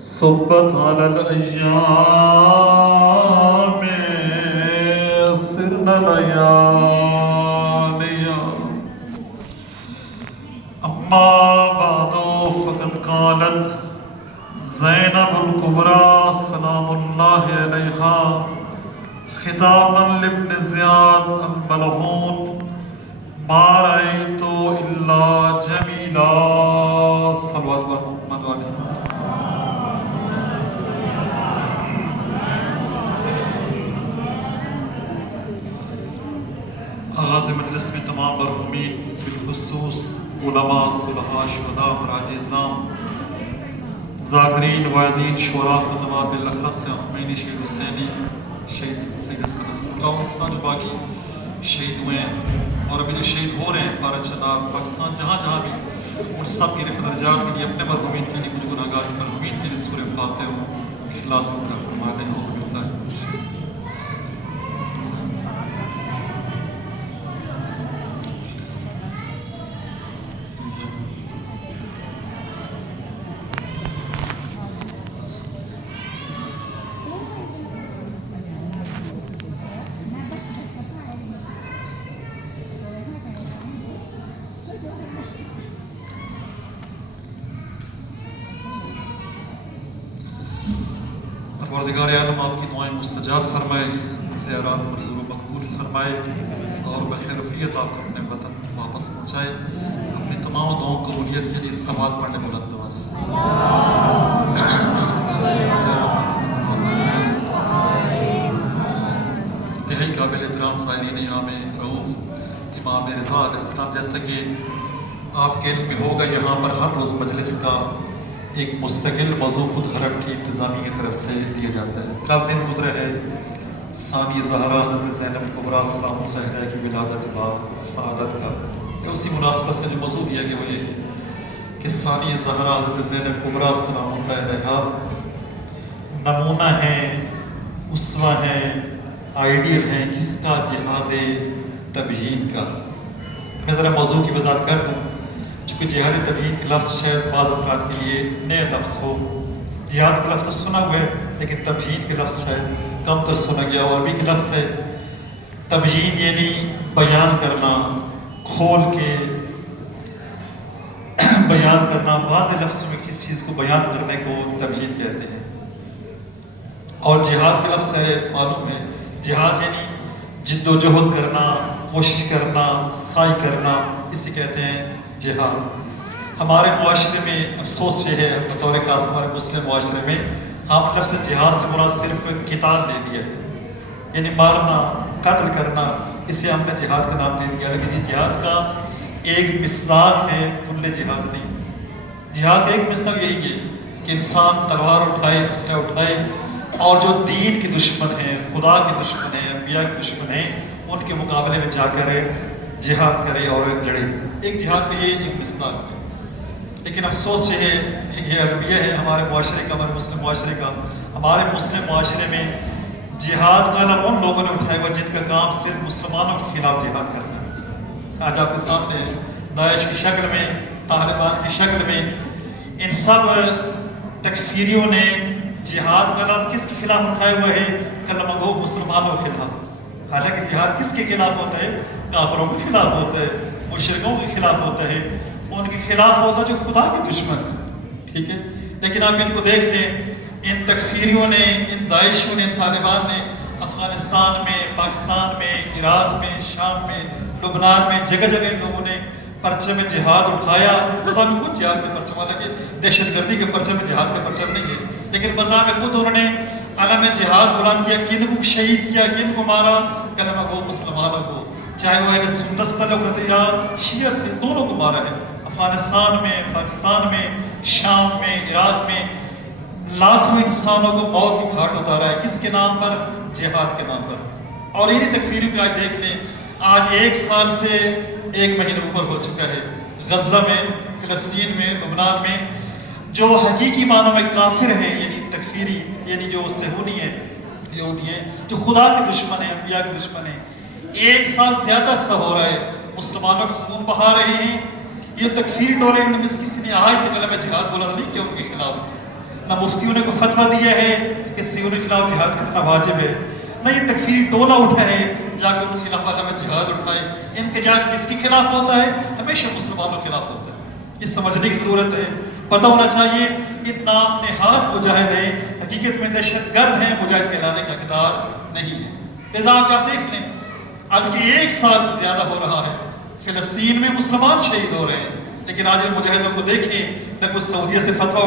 صبت على الأيام صرنا لياليا أما بعد فقد قالت زينب الكبرى سلام الله عليها خطابا لابن زياد الملعون ما رأيت إلا جميلا صلوات محمد عليه. آغاز مجلس میں تمام مرحومین بالخصوص علماء صلحاء شہداء مراج اعظام ذاکرین واعظین شعراء خطباء بالاخص خمینی شہید حسینی شہید سید حسن نصر اللہ کے ساتھ جو باقی شہید ہوئے ہیں اور ابھی جو شہید ہو رہے ہیں بھارت شہداء پاکستان جہاں جہاں بھی ان سب کی رفع درجات کے لیے اپنے مرحومین کے لیے کچھ گناہگار مرحومین کے لیے سورہ فاتحہ و اخلاص کی طرف فرما دیں اور اللہ پروردگار عالم آپ کی دعائیں مستجاب فرمائے، زیارات منظور و مقبول فرمائے اور بخیر وفیت آپ کو اپنے وطن واپس پہنچائے. اپنی تمام دعاؤں قبولیت کے لیے سوال پڑھنے بلند آواز. انتہائی قابل احترام سائلین امام رؤوف امام رضا علیہ السلام، جیسا کہ آپ کے علم میں ہوگا یہاں پر ہر روز مجلس کا ایک مستقل موضوع خود حرم کی انتظامیہ کی طرف سے دیا جاتا ہے. کل دن گزرا ہے ثانی زہرا حضرت زینب کبریٰ سلام اللہ علیہا کی ولادت با سعادت کا. اسی مناسبت سے جو موضوع دیا گیا وہ یہ کہ ثانی زہرا حضرت زینب کبریٰ سلام اللہ علیہا نمونہ ہیں، اسوہ ہیں، آئیڈیل ہیں کس کا؟ جہاد تبیین کا. میں ذرا موضوع کی وضاحت کر دوں چونکہ جہاد تبیین کے لفظ شاید بعض افراد کے لیے نئے لفظ ہو. جہاد کا لفظ تو سنا ہوا ہے لیکن تبیین کے لفظ شاید کم تر سنا گیا. اور عربی کے لفظ ہے تبیین، یعنی بیان کرنا، کھول کے بیان کرنا، واضح لفظوں میں کسی چیز کو بیان کرنے کو تبیین کہتے ہیں. اور جہاد کے لفظ ہے معلوم ہے، جہاد یعنی جد و جہد کرنا، کوشش کرنا، سعی کرنا، اسے کہتے ہیں جہاد. ہمارے معاشرے میں افسوس یہ ہے بطور خاص ہمارے مسلم معاشرے میں ہم لفظ جہاد سے مراد صرف قتال دے دیا ہے، یعنی مارنا، قتل کرنا، اسے ہم نے جہاد کا نام دے دیا. لیکن یہ جہاد کا ایک مصداق ہے، کل جہاد نہیں. جہاد کا ایک مصداق یہی ہے کہ انسان تلوار اٹھائے، اسلحہ اٹھائے اور جو دین کے دشمن ہیں، خدا کے دشمن ہیں، انبیاء کے دشمن ہیں، ان کے مقابلے میں جا کر جہاد کرے اور لڑے. ایک جہاد کا یہ ایک مصداق ہے. لیکن افسوس یہ ہے، یہ عربیہ ہے ہمارے معاشرے کا، ہمارے مسلم معاشرے کا. ہمارے مسلم معاشرے میں جہاد کا علم ان لوگوں نے اٹھایا ہوا جن کا کام صرف مسلمانوں کے خلاف جہاد کرنا ہے. آج آپ کے سامنے داعش کی شکل میں، طالبان کی شکل میں ان سب تکفیریوں نے جہاد کا علم کس کے خلاف اٹھایا ہوا ہے؟ کلمہ گو مسلمانوں کے خلاف. حالانکہ جہاد کس کے خلاف ہوتا ہے؟ کافروں کے خلاف ہوتا ہے، مشرکوں کے خلاف ہوتا ہے، ان کے خلاف ہوتا ہے جو خدا کے دشمن. ٹھیک ہے، لیکن آپ ان کو دیکھ لیں، ان تکفیریوں نے، ان داعشیوں نے، ان طالبان نے افغانستان میں، پاکستان میں، عراق میں، شام میں، لبنان میں جگہ جگہ ان لوگوں نے پرچم جہاد اٹھایا. مذہب میں خود جہاد کا پرچم، حالانکہ دہشت گردی کے پرچم میں جہاد کا پرچم نہیں ہے، لیکن مذہب میں خود انہوں نے علم جہاد بلند کیا. کن کو شہید کیا، کن کو مارا؟ کلمہ گو مسلمانوں کو، چاہے وہ اہل سنت سے تعلق رکھتے یا شیعت تھے، دونوں کو مارا ہے. افغانستان میں، پاکستان میں، شام میں، عراق میں لاکھوں انسانوں کو موت کی گھاٹ اتارا ہے. کس کے نام پر؟ جہاد کے نام پر. اور انہی تکفیری پہ آج دیکھ لیں، آج 1 سال سے 1 مہینہ اوپر ہو چکا ہے غزہ میں، فلسطین میں، لبنان میں جو حقیقی معنوں میں کافر ہیں، یعنی تکفیری، یعنی جو صہیونی ہیں، یہودی ہیں، جو خدا کے دشمن ہیں، انبیاء کے دشمن ہیں، 1 سال زیادہ سا ہو رہا ہے، مسلمانوں کا خون بہا رہے ہیں، یہ تکفیری ٹولے ان میں سے کسی نے آج تک میں جہاد بلند نہیں کیا ان کے خلاف، نہ مفتیوں نے کوئی فتویٰ دیا ہے کہ سیوں کے خلاف جہاد کرنا واجب ہے، نہ یہ تکفیری ٹولہ اٹھا ہے جا کے ان کے خلاف عالم جہاد اٹھائے۔ ان کے جہاد کس کے خلاف ہوتا ہے؟ ہمیشہ مسلمانوں کے خلاف ہوتا ہے۔ یہ سمجھنے کی ضرورت ہے، پتہ ہونا چاہیے یہ نام نہاد مجاہد ہے، حقیقت میں دہشت گرد ہیں، مجاہد کہلانے کا حقدار نہیں ہے۔ لہٰذا آج آپ دیکھ لیں، آج کی 1 سال سے زیادہ ہو رہا ہے فلسطین میں مسلمان شہید ہو رہے ہیں، لیکن آج ان مجاہدوں کو دیکھیں، نہ کوئی سعودیہ سے فتویٰ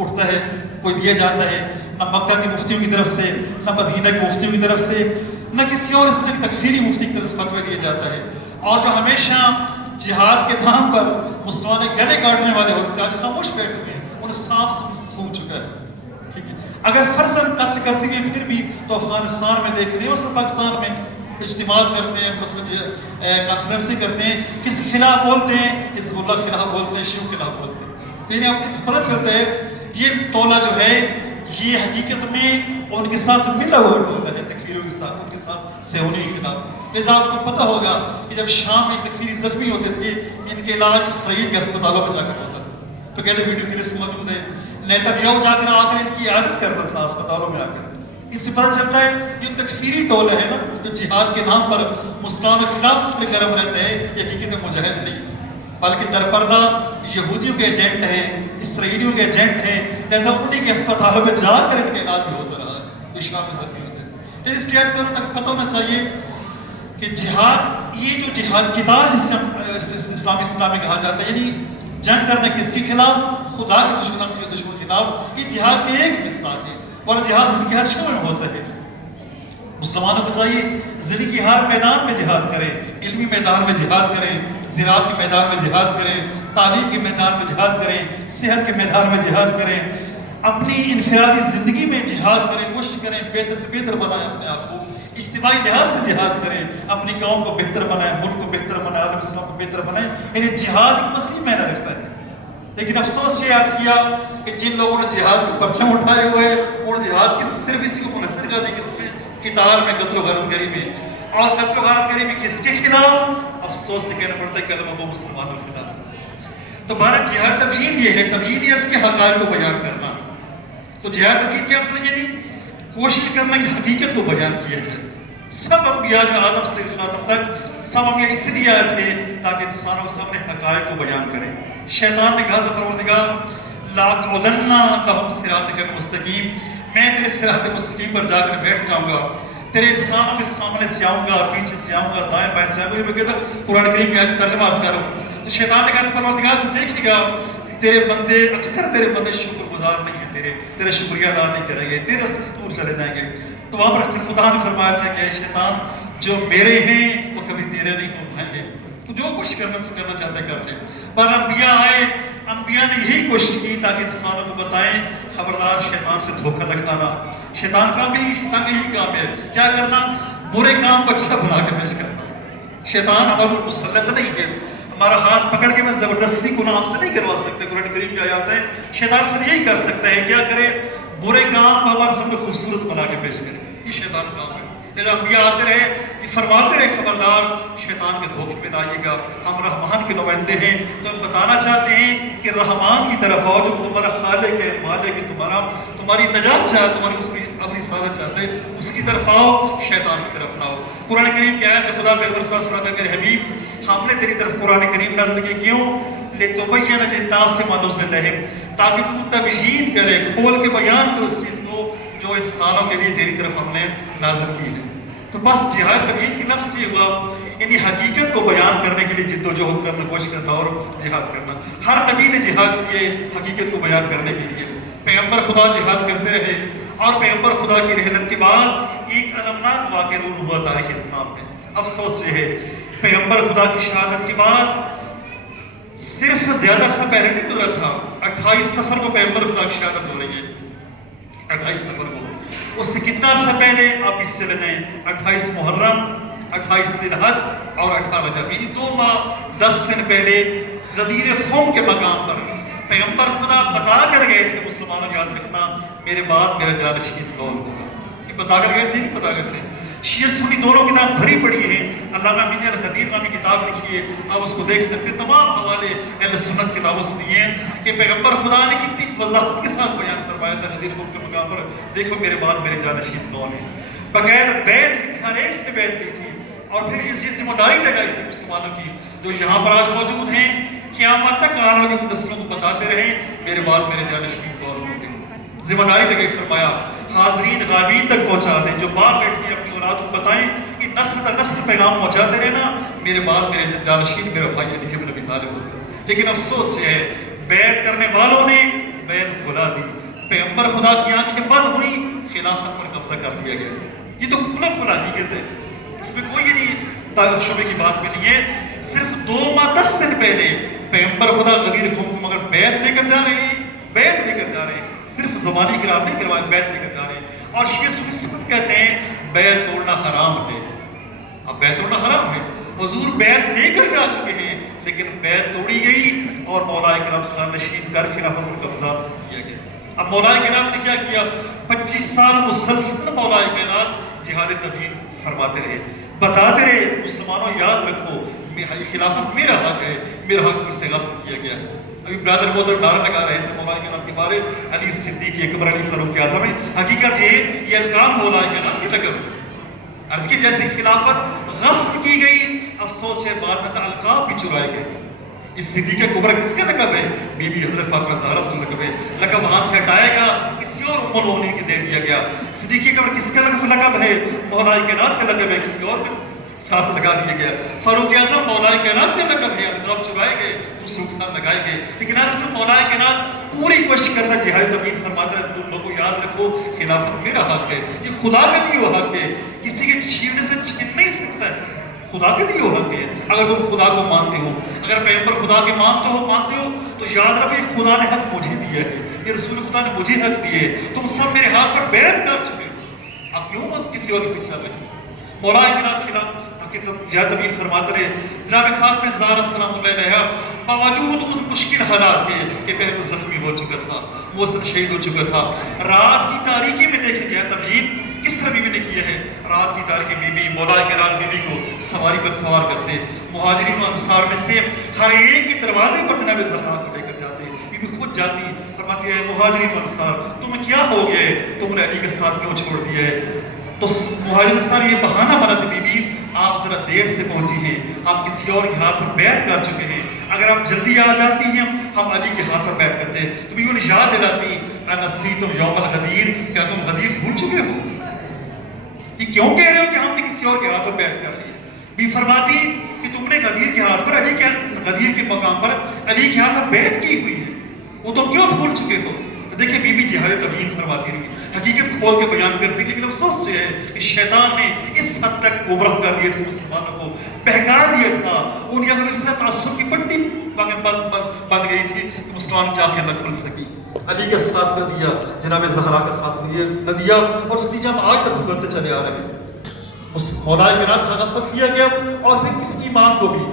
اٹھتا ہے، کوئی دیا جاتا ہے، نہ مکہ کی مفتیوں کی طرف سے، نہ مدینہ کی مفتیوں کی طرف سے، نہ کسی اور اس طرح تکفیری مفتی کی طرف سے فتویٰ دیا جاتا ہے۔ اور جو ہمیشہ جہاد کے نام پر مسلمان گلے کاٹنے والے ہوتے تھے، آج خاموش بیٹھے ہوئے ہیں، انہیں سانپ سے سون چکا ہے۔ ٹھیک ہے، اگر فرضاً قتل کرتے ہیں پھر بھی تو افغانستان میں دیکھ رہے ہیں اور سب پاکستان میں اجتماع کرتے ہیں، کانفرنسیں کرتے ہیں، کس کے خلاف بولتے ہیں؟ حزب اللہ کے خلاف بولتے ہیں، شیعوں کے خلاف بولتے ہیں۔ تو انہیں آپ کس پتہ چلتا ہے یہ ٹولہ جو ہے یہ حقیقت میں ان کے ساتھ ملا ہوا ٹولہ ہے، تکفیریوں کے ساتھ، ان کے ساتھ سیونیوں کے خلاف۔ لہٰذا آپ کو پتہ ہوگا کہ جب شام میں تکفیری زخمی ہوتے تھے، ان کے علاج اسرائیل کے اسپتالوں میں جا کر ہوتا تھا۔ تو کہتے ویڈیو کلپس موجود ہیں، نیتنیاہو جا کر ان کی عادت کرتا تھا اسپتالوں میں آ کر۔ اس سے پتہ چلتا ہے یہ تکفیری ٹولہ ہے نا، جو جہاد کے نام پر مسلمانوں کے خلاف میں گرم رہتے ہیں، یہ حقیقت مجاہد نہیں بلکہ درپردہ یہودیوں کے ایجنٹ ہیں، اسرائیلیوں کے ایجنٹ ہیں۔ لہٰذا انہیں کے اسپتالوں میں جا کر ان کا علاج بھی ہوتا رہا ہے، جو شام میں زخمی ہوتے تھے۔ اس لیے آج تک پتہ ہونا چاہیے کہ جہاد، یہ جو جہاد قتال جس سے اسلام میں کہا جاتا ہے، یعنی جنگ کرنا کس کے خلاف؟ خدا کے دشمن کے خلاف، یہ جہاد کے ایک مثال ہے، اور جہاد زندگی ہر شعبے میں ہوتا ہے۔ مسلمانوں کو چاہیے زندگی کے ہر میدان میں جہاد کریں، علمی میدان میں جہاد کریں، زراعت کے میدان میں جہاد کریں، تعلیم کے میدان میں جہاد کریں، صحت کے میدان میں جہاد کریں، اپنی انفرادی زندگی میں جہاد کریں، کوشش کریں بہتر سے بہتر بنائیں اپنے آپ کو، اجتماعی لحاظ سے جہاد کریں، اپنی قوم کو بہتر بنائیں، ملک کو بہتر بنائیں، عالم اسلام کو بہتر بنائیں۔ یعنی جہاد ایک وسیع معنی رکھتا ہے۔ لیکن افسوس یہ عرض کیا کہ جن لوگوں نے جہاد کے پرچم اٹھائے ہوئے اور جہاد کی صرف اسی کو منحصر کر دی کس میں؟ قتال میں، قتل و غارت گری میں، اور قتل و غارت گری میں کس کے خلاف؟ افسوس سے کہنا پڑتا ہے کہ وہ مسلمانوں کے خلاف۔ تو بھارت جہاد تبیین یہ ہے، تبیین یہ اس کے حقائق کو بیان کرنا۔ تو جہاد تبیین کیا مطلب؟ یعنی کوشش کرنا کہ حقیقت کو بیان کیا جائے۔ سب انبیاء جو آدم سے خاتم تک سب انبیاء اس لیے آئے تھے تاکہ انسانوں کے سامنے حقائق کو بیان کریں۔ شیطان نے کہا تھا پروردگار لَأَقْعُدَنَّ لَهُمْ صِرَاطَكَ الْمُسْتَقِيمَ، میں تیرے صراط مستقیم پر جا کر بیٹھ جاؤں گا، تیرے انسانوں کے سامنے سے آؤں گا، پیچھے سے آؤں گا، دائیں بائیں سے آؤں گا۔ یہ کہتا قرآن کریم کی آیت ترجمہ عرض کروں تو شیطان نے کہا تھا پروردگار تو دیکھے گا تیرے بندے، اکثر تیرے بندے شکر گزار نہیں ہیں، تیرے شکریہ ادا نہیں کریں گے، تیرے سے دور چلے جائیں گے۔ تو وہاں پر خدا نے فرمایا تھا کہ اے شیطان جو میرے ہیں وہ کبھی تیرے نہیں ہو پائیں گے، تو جو کچھ کرنا چاہتا ہے کر لے۔ پر انبیاء آئے، انبیاء نے یہی کوشش کی تاکہ انسانوں کو بتائیں خبردار شیطان سے دھوکہ نہ کھانا۔ شیطان کا بھی یہی کام ہے، کیا کرنا؟ برے کام کو اچھا بنا کے پیش کرنا۔ شیطان ہمارا مسلط نہیں ہے، ہمارا ہاتھ پکڑ کے میں زبردستی گناہ ہم سے نہیں کروا سکتے۔ قرآن کریم کی آیات ہے شیطان سے یہی کر سکتا ہے، کیا کرے؟ برے کام کو ہمارے سامنے خوبصورت بنا کے پیش کرے، یہ شیطان کام ہے۔ جب انبیاء آتے رہے، یہ فرماتے رہے خبردار شیطان کے دھوکے میں نہ آئیے گا، ہم رحمان کے نمائندے ہیں، تو ہم بتانا چاہتے ہیں کہ رحمان کی طرف آؤ جو تمہارا خالق ہے، مالک ہے، تمہاری نجات چاہے، تمہاری اپنی سعادت چاہتے ہیں، اس کی طرف آؤ، شیطان کی طرف نہ آؤ۔ قرآن کریم کی آیت خدا پیغمبر خدا صلی اللہ علیہ وسلم میرے حبیب ہم نے تیری طرف قرآن کریم نازل کیا کیوں؟ لِتُبَيِّنَ لِلنَّاسِ مَا نُزِّلَ إِلَيْهِمْ، تاکہ تو تبیین کرے، کھول کے بیان کرو اس چیز کو جو انسانوں کے لیے تیری طرف ہم نے نازل کی ہے۔ تو بس جہاد تبیین کی لفظ یہ ہوا، یعنی حقیقت کو بیان کرنے کے لیے جد و جہد کرنا، کوشش کرنا اور جہاد کرنا۔ ہر نبی نے جہاد کیے حقیقت کو بیان کرنے کے لیے۔ پیغمبر خدا جہاد کرتے رہے، اور پیغمبر خدا کی رحلت کے بعد ایک المناک واقعہ رونما ہوا تاریخ اسلام میں۔ افسوس یہ ہے پیغمبر خدا کی شہادت کے بعد صرف زیادہ سا پہلے نہیں گزرا تھا، 28 سفر کو پیغمبر خدا کی شہادت ہو رہی ہے، 28 سفر کو۔ اس سے کتنا عرصہ پہلے آپ اس چلے جائیں، 28 محرم، 28 ذی الحج اور 18 رجب، یعنی 2 ماہ 10 دن پہلے غدیر خم کے مقام پر پیغمبر خدا بتا کر گئے تھے مسلمانوں یاد رکھنا میرے بعد میرا جانشین کون ہوگا۔ یہ بتا کر گئے تھے، نہیں بتا کر تھے۔ شیعہ سنی دونوں کتاب بھری پڑی ہے، علامہ امین القدیر نامی کتاب لکھی ہے، آپ اس کو دیکھ سکتے ہیں، تمام حوالے اہل سنت کتابوں سے دیے ہیں کہ پیغمبر خدا نے کتنی وضاحت کے ساتھ بیان فرمایا تھا غدیر خم کے مقام پر، دیکھو میرے بعد میرے جانشین کون ہیں، بغیر بیعت کی تھی، ہر ایک سے بیعت کی تھی، اور پھر یہ ذمہ داری لگائی تھی مسلمانوں کی جو یہاں پر آج موجود ہیں، قیامت تک آنے والی نسلوں کو بتاتے رہیں میرے بعد میرے جانشین کون ہوں گے، ذمہ داری لگائی، فرمایا حاضرین غائبین تک پہنچا دیں، جو باہر بیٹھے اپنی اولاد کو بتائیں کہ نسل در نسل پیغام پہنچاتے رہنا میرے بعد میرے جانشین میرے بھائی علی بن ابی طالب ہوتے ہیں۔ لیکن افسوس یہ ہے بیعت کرنے والوں نے بیعت بھلا دی، پیغمبر خدا کی آنکھیں بند ہوئی، خلافت پر قبضہ کر دیا گیا، یہ تو کھلا حقیقت ہے، اس میں کوئی نہیں شبے کی بات بھی نہیں ہے، صرف 2 ماہ 10 دن پہلے پیغمبر خدا غدیر خم کو مگر بیعت لے کر جا رہے ہیں، بیعت لے کر جا رہے ہیں، صرف زبانی قرار نہیں کروائے، بیعت لے کر جا رہے ہیں، اور شیعہ سنی سب کہتے ہیں بیعت توڑنا حرام ہے، اب بیعت توڑنا حرام ہے، حضور بیعت لے کر جا چکے ہیں لیکن بیعت توڑی گئی اور مولا کرام خان نشین کر خلافت پر قبضہ کیا گیا۔ اب مولا کائنات نے کیا کیا؟ 25 سال مسلسل مولا کائنات جہاد تبیین فرماتے رہے، بتاتے رہے مسلمانوں یاد رکھو خلافت میرا حق ہے، میرا حق مجھ سے غصب کیا گیا۔ ابھی برادر محترم نعرہ لگا رہے تھے مولا کائنات کے بارے، علی صدیق اکبر علی فاروق اعظم ہے، حقیقت یہ القاب مولا کائنات کی لقب ہے، عرض کی جیسے خلافت غصب کی گئی، افسوس ہے بعد میں القاب بھی چرائے گئے۔ اس صدیق کبریٰ کس کا لقب ہے؟ بی بی حضرت فاطمہ زہرا سے لقب ہے، لقب وہاں سے ہٹایا گیا کسی اور ام المؤمنین کے دے دیا گیا۔ صدیق کبریٰ کس کا لقب ہے؟ مولا کائنات کا لقب ہے، کسی اور کا ساتھ لگا دیا گیا۔ فاروق اعظم مولا کائنات کا لقب ہے، القاب چرائے گئے، دوسروں کے ساتھ لگائے گئے، لیکن آج کل مولا کائنات پوری کوشش کرتا ہے جہاد تبیین فرماتا ہے تم لوگوں یاد رکھو خلافت میرا حق ہے، یہ خدا کا دیا ہوا حق ہے، کسی کے چھیننے سے چھین نہیں سکتا ہے، خدا کے دیے حق ہے۔ اگر تم خدا کو مانتے ہو، اگر پیغمبر خدا کے مانتے ہو تو یاد رکھو یہ خدا نے حق مجھے دیا ہے، یہ رسول خدا نے مجھے حق دیے، تم سب میرے ہاتھ پر بیعت کر چکے ہو، اب کیوں بس کسی اور کے پیچھے رہے؟ مولا کائنات خلاف جہاد تبیین فرماتے رہے۔ جناب فاطمہ زہرا سلام اللہ علیہا باوجود اس مشکل حالات کے کہ پہلے زخمی ہو چکا تھا، وہ شہید ہو چکا تھا، رات کی تاریکی میں دیکھے جہاد تبیین کس طرح بیوی نے کیا ہے، رات کی تاریکی بی بی مولا کائنات بی بی کو سواری پر سوار کرتے، مہاجرین و انصار میں سے ہر ایک کے دروازے پر جناب زہرا کو لے کر جاتے، بی بی خود جاتی، فرماتی ہے مہاجرین و انصار تمہیں کیا ہو گیا ہے، تم نے علی کے ساتھ کیوں چھوڑ دیا ہے؟ تو مہاجرین انصار یہ بہانہ بنا تھا، بی بی آپ ذرا دیر سے پہنچی ہیں، ہم کسی اور کے ہاتھ پر بیعت کر چکے ہیں، اگر آپ جلدی آ جاتی ہیں ہم علی کے ہاتھ پر بیعت کرتے ہیں۔ تم یوں یاد دلاتی انسیتم یوم الغدیر، کیا تم غدیر بھول چکے ہو؟ یہ کیوں کہہ رہے ہو کہ ہم نے کسی اور کے ہاتھ پر بیعت کر لی؟ بھی فرماتی کہ تم نے غدیر کے ہاتھ پر غدیر کے مقام پر علی کے ہاتھ پر بیعت کی ہوئی ہے، وہ تم کیوں بھول چکے ہو؟ دیکھیں بی بی جہاد تبیین فرماتی رہی، حقیقت کھول کے بیان کرتی، لیکن افسوس یہ ہے کہ شیطان نے اس حد تک گمراہ کر دیا تھا مسلمانوں کو، بہکا دیا تھا، ان یا اس طرح تعصب کی پٹی بند گئی تھی کہ مسلمان کی آنکھیں نہ کھل سکی۔ علی کا ساتھ نہ دیا، جناب زہرا کا ساتھ نہ دیا، اور اس نتیجہ ہم آج تک بھگتتے چلے آ رہے ہیں۔ مولا کائنات کا غصب کیا گیا، اور پھر اس کی امام کو بھی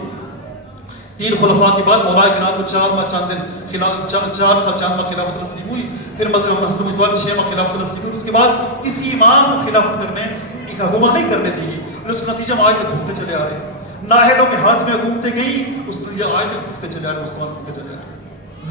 3 خلفاء کے بعد مولا کائنات کو 4 ماہ چاند دن 4 سال چاند ماہ خلافت نصیب ہوئی، پھر مذہب حسن مجدوال 6 ماہ خلافت نصیب ہوئی، اس کے بعد اسی امام کو خلافت کرنے ایک حکومت نہیں کرنے دی، اور اس نتیجہ ہم آج تک بھگتے چلے آ رہے ہیں۔ نااہلوں کے ہاتھ میں حکومتیں گئی، اس نتیجہ آج تک بھگتے چلے آ رہے ہیں، مسلمان بھگتے چلے آ رہے ہیں،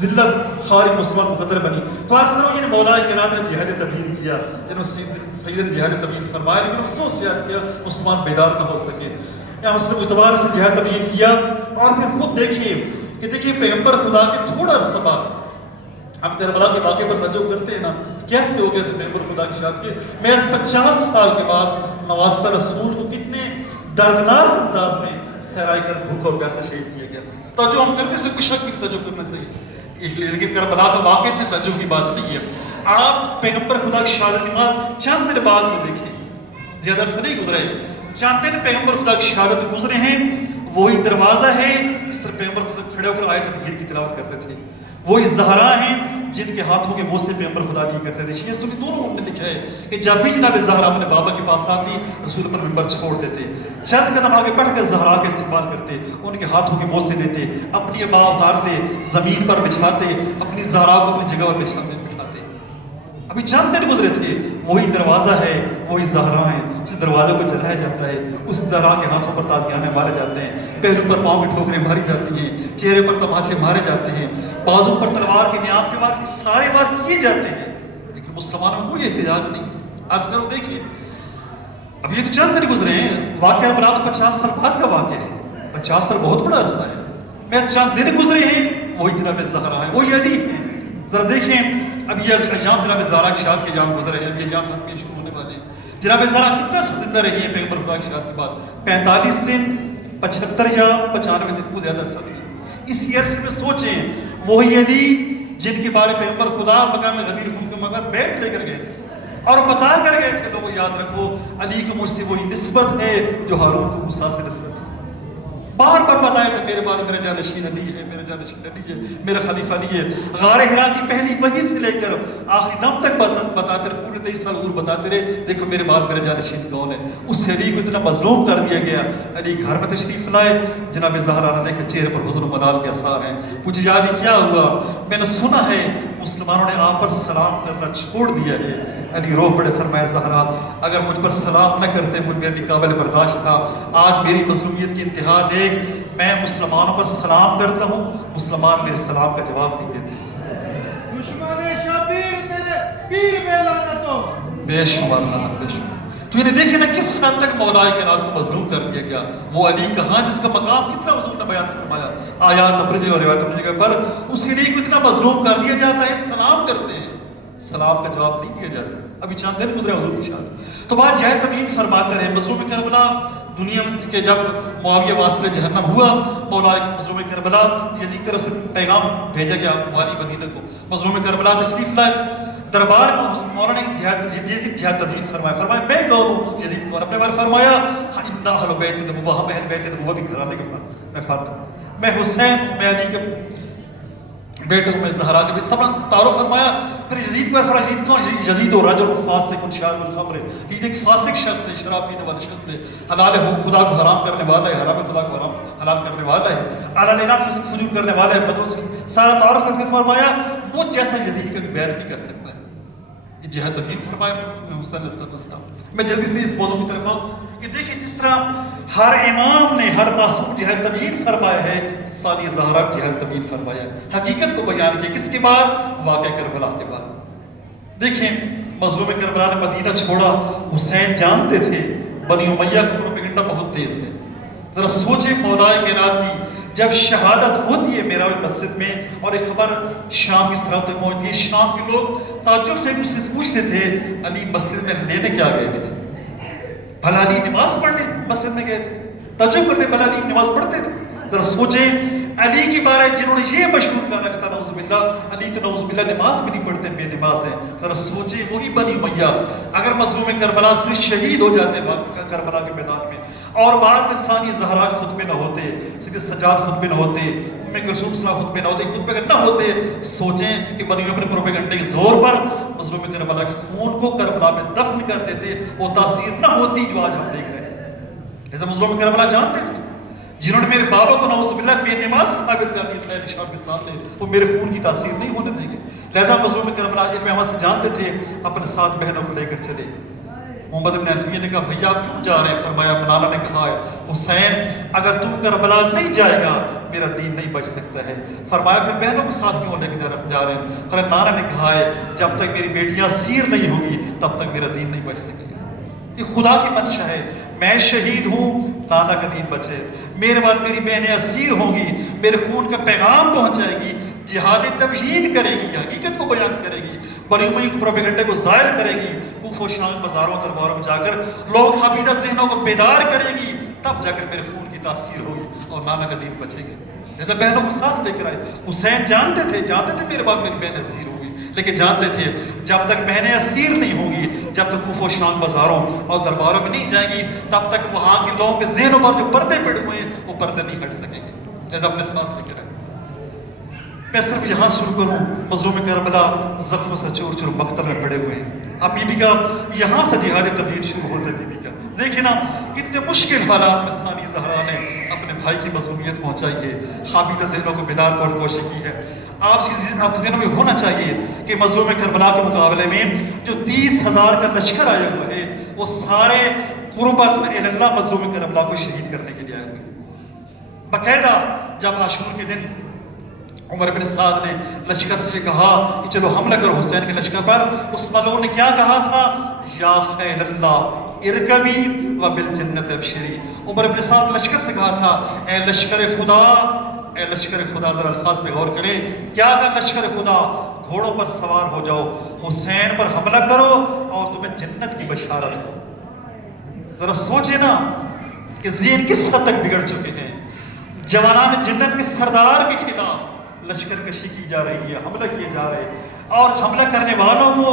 ذلت خارج مسلمان مقدر بنی۔ تو آج سنو یہ مولا کائنات نے جہاد تبیین کیا، جنہوں سید نے جہاد تبیین فرمایا، لیکن افسوس یاد کیا مسلمان بیدار نہ ہو سکے۔ یہاں مسلم اعتبار سے جہاد تبیین کیا، اور پھر خود دیکھیے کہ دیکھیے پیغمبر خدا کے تھوڑا عرصہ بعد ہم کربلا کے واقعے پر توجہ کرتے ہیں نا، کیسے ہو گئے تھے پیغمبر خدا کی شہادت کے محض 50 سال کے بعد نواسہ رسول کو کتنے دردناک انداز میں سہرائے کر بھوکا اور پیاسا شہید کیا گیا۔ توجہ ہم کرتے سے کوئی شک بھی توجہ کرنا چاہیے، لیکن کربلا کا واقعے میں توجہ کی بات نہیں ہے۔ آپ پیغمبر خدا کی شہادت نماز چند دن بعد کو دیکھیں، زیادہ عرصہ نہیں گزرے، چند دن پیغمبر خدا کی شہادت گزرے ہیں، وہی دروازہ ہے جس طرح پیغمبر خدا کھڑے ہو کر آیت تطہیر کی تلاوت کرتے تھے، وہی زہرا ہیں جن کے ہاتھوں کے بوسے پیغمبر خدا لیا کرتے تھے۔ شیعہ سنی دونوں نے لکھا ہے کہ جب بھی جناب زہرا اپنے بابا کے پاس آتی رسول پر منبر چھوڑ دیتے، چند قدم آگے بڑھ کر زہرا کا استقبال کرتے، ان کے ہاتھوں کے بوسے دیتے، اپنی ابا اتارتے، زمین پر بچھاتے، اپنی زہرا کو اپنی جگہ پر بچھاتے۔ ابھی چند دن گزرے تھے، وہی دروازہ ہے، وہی زہرا ہے، اس دروازے کو جلایا جاتا ہے، اس زہرا کے ہاتھوں پر تازیانے مارے جاتے ہیں، پہلو پر پاؤں کی ٹھوکریں ماری جاتی ہیں، چہرے پر تماچے مارے جاتے ہیں، بازو پر تلوار کے نیام کے وار سارے وار کیے جاتے ہیں، لیکن مسلمانوں میں کوئی احتجاج نہیں۔ آج کرو دیکھیں، اب یہ تو چند دن گزرے ہیں، واقعہ کربلا تو 50 سال بعد کا واقعہ ہے، 50 سال بہت بڑا عرصہ ہے، میں چند دن گزرے ہیں، وہی جناب زہرا ہے، وہی علی ہے۔ ذرا دیکھیں اب یہ ایام جناب زہرا کی شہادت کے ایام گزرے ہیں، اب یہ ایام ختم شروع ہونے والے ہیں۔ جناب زہرا کتنا زندہ رہی ہے پیغمبر خدا کی شہادت کے بعد؟ 45 دن، 75 یا 95 دن، کو زیادہ عرصہ نہیں۔ اسی عرصے میں سوچیں وہی علی جن کے بارے پیغمبر خدا مقام غدیر خون کے مگر بیٹھ لے کر گئے تھے اور بتا کر گئے تھے، لوگوں یاد رکھو علی کو مجھ سے وہی نسبت ہے جو ہارون کو موسیٰ سے نسبت ہے۔ بار بار بتایا تھا میرے بارے میرا جانشین علی ہے، میرا جانشین علی ہے، میرا خلیفہ علی ہے۔ غار ہرا کی پہلی وحی سے لے کر آخری دم تک بتاتے رہے، پورے 23 سال حضور بتاتے رہے، دیکھو میرے بعد میرا جانشین کون ہے۔ اس سے علی کو اتنا مظلوم کر دیا گیا، علی گھر میں تشریف لائے، جناب زہرا نے دیکھا چہرے پر حزن و ملال کے آثار ہیں، پوچھا یا علی کیا ہوا؟ میں نے سنا ہے مسلمانوں نے آپ پر سلام کرنا چھوڑ دیا ہے۔ علی رو پڑے، فرمایا زہرا اگر مجھ پر سلام نہ کرتے مجھ میرے لیے قابل برداشت تھا، آج میری مظلومیت کی انتہا دیکھ، میں مسلمانوں پر سلام کرتا ہوں، مسلمان میرے سلام کا جواب نہیں دیتے۔ دشمن شبیر تیرے پیر میں لعنت ہو۔ بے شمار لعنت، بے شمار۔ تو یہ دیکھیں نا کس حد تک مولا کائنات کو مظلوم کر دیا گیا۔ وہ علی کہاں جس کا مقام کتنا حضور نے بیان فرمایا، آیات ابرجے اور روایت ابرجے پر اس علی کو اتنا مظلوم کر دیا جاتا ہے، سلام کرتے ہیں، سلام کا جواب نہیں دیا جاتا۔ ابھی چند دن گزرے حضور کی شہادت، تو بعد جائے تبیین فرماتے رہے مظلوم کربلا دنیا کے جب معاویہ واسطے جہنم ہوا، مولا مظلوم کربلا یزید کی طرف سے پیغام بھیجا گیا والی مدینہ کو، مظلوم کربلا تشریف لائے دربار میں، مولا نے جہاد تبیین فرمایا میں کون ہوں؟ یزید کون؟ اپنے بارے فرمایا انا اہل بیت النبوہ، ہم اہل بیت نبوت کے گھرانے کے میں فرد ہوں، میں حسین، میں علی کے بیٹا ہوں، میں زہرا کے بیٹا، سب نے تعارف فرمایا۔ پھر یزید کو فرمایا یزید کون؟ یزید اور رجل فاسق شارب الخمر، یہ ایک فاسق شخص ہے، شراب پینے والا شخص ہے، حلال خدا کو حرام کرنے والا ہے، حرام خدا کو حلال کرنے والا ہے، اعلی اعلان فسق فجور کرنے والا ہے، مطلب سارا تعارف کر کے فرمایا وہ جیسا یزید کا بھی بیعت نہیں کر سکتا ہے۔ یہ جہاد تبیین فرمایا حسین علیہ السلام۔ میں جلدی سے اس موضوع کی طرف آؤں کہ دیکھیں جس طرح ہر امام نے ہر معصوم جہاد تبیین فرمایا ہے، ثانی زہرا جہاد تبیین فرمایا ہے، حقیقت کو بیان کیا، کس کے بعد؟ واقعہ کربلا کے بعد۔ دیکھیں مظلوم کربلا نے مدینہ چھوڑا، حسین جانتے تھے بنی امیہ کا پروپیگنڈا بہت تیز ہے۔ ذرا سوچیں مولا کائنات کی جب شہادت ہوتی ہے میرا مسجد میں اور ایک خبر شام کی سرحد تک پہنچتی ہے، شام کے لوگ تعجب سے مجھ سے پوچھتے تھے علی مسجد میں لینے کیا گئے تھے؟ بھلا علی نماز پڑھنے مسجد میں گئے تھے؟ تعجب کرتے بھلا علی نماز پڑھتے تھے؟ ذرا سوچیں علی کے بارے جنہوں نے یہ مشہور کہا کہ نعوذ باللہ علی تو نعوذ باللہ نماز بھی نہیں پڑھتے، بے نماز ہیں۔ ذرا سوچیں وہی بنی امیہ اگر مظلوم کربلا سے شہید ہو جاتے کربلا کے میدان میں اور بعد میں ثانی زہرا کے خطبے نہ ہوتے، سید سجاد خطبے نہ ہوتے، ام کلثوم صلاح خطبے نہ ہوتے، خطبے نہ ہوتے، سوچیں کہ بنی اپنے پروپیگنڈے کے زور پر مظلوم کربلا کے خون کو کربلا میں دفن کر دیتے، وہ تاثیر نہ ہوتی جو آج ہم دیکھ رہے ہیں۔ لہذا مظلوم کربلا جانتے تھے جنہوں نے میرے بابا کو نعوذ باللہ بے نماز ثابت کر دیا ہے شام کے سامنے، وہ میرے خون کی تاثیر نہیں ہونے دیں گے۔ لہذا مظلوم کربلا علم احمد سے جانتے تھے، اپنے ساتھ بہنوں کو لے کر چلے۔ محمد بن حنفیہ نے کہا بھیا آپ کیوں جا رہے ہیں؟ فرمایا بلالا نے کہا ہے حسین اگر تم کربلا نہیں جائے گا میرا دین نہیں بچ سکتا ہے۔ فرمایا پھر بہنوں کو ساتھ کیوں لے کے جا رہے ہیں؟ فرمایا نانا نے کہا ہے جب تک میری بیٹیاں سیر نہیں ہوں گی تب تک میرا دین نہیں بچ سکے گا۔ یہ خدا کی منشا ہے، میں شہید ہوں نانا کا دین بچے، میرے بعد میری بہنیں اسیر ہوں گی، میرے خون کا پیغام پہنچائے گی، جہاد تبیین کرے گی، حقیقت کو بیان کرے گی، بنی امیہ کے پروپیگنڈے کو ظاہر کرے گی، کوفہ و شام بازاروں درباروں میں جا کر لوگ خابیدہ ذہنوں کو بیدار کرے گی، تب جا کر میرے خون کی تاثیر ہوگی اور نانا کا دین بچے گا۔ جیسے بہنوں کو ساتھ لے کر آئے، حسین جانتے تھے میرے بعد میری بہن اسیر ہوگی، لیکن جانتے تھے جب تک بہنیں اسیر نہیں ہوں گی، جب تک کوفہ و شام بازاروں اور درباروں میں نہیں جائیں گی، تب تک وہاں کے لوگوں کے ذہنوں پر جو پردے پڑے ہوئے ہیں وہ پردے نہیں ہٹ سکیں گے۔ لہذا اپنے ساتھ لے کر آئے۔ میں صرف یہاں شروع کروں، مظلوم کربلا زخموں سے چور چور مقتل میں پڑے ہوئے ہیں۔ اب بی بی کا یہاں سے جہاد تبیین شروع ہوتا ہے۔ بی بی کا دیکھیں نا کتنے مشکل حالات میں ثانی زہرا نے اپنے بھائی کی مظلومیت پہنچائی ہے، خابیدہ ذہنوں کو بیدار کرنے کی کوشش کی ہے۔ آپ کے ذہنوں میں ہونا چاہیے کہ مظلوم کربلا کے مقابلے میں جو 30,000 کا لشکر آیا ہوا ہے وہ سارے قربت اللہ مظلوم کربلا کو شہید کرنے کے لیے آئے ہوئے۔ باقاعدہ جب عاشور کے دن عمر بن سعد نے لشکر سے کہا کہ چلو حملہ کرو حسین کے لشکر پر، اس ملعون نے کیا کہا تھا؟ یا خیل اللہ ارکبی و بالجنت ابشری۔ عمر بن سعد لشکر سے کہا تھا اے لشکر خدا، اے لشکر خدا، ذرا الفاظ پہ غور کریں، کیا کہا لشکر خدا؟ گھوڑوں پر سوار ہو جاؤ، حسین پر حملہ کرو اور تمہیں جنت کی بشارت ہو۔ ذرا سوچے نا کہ ذہن کس حد تک بگڑ چکے ہیں۔ جوانان جنت کے سردار کے خلاف لشکر کشی کی جا رہی ہے، حملہ کیے جا رہے ہیں، اور حملہ کرنے والوں کو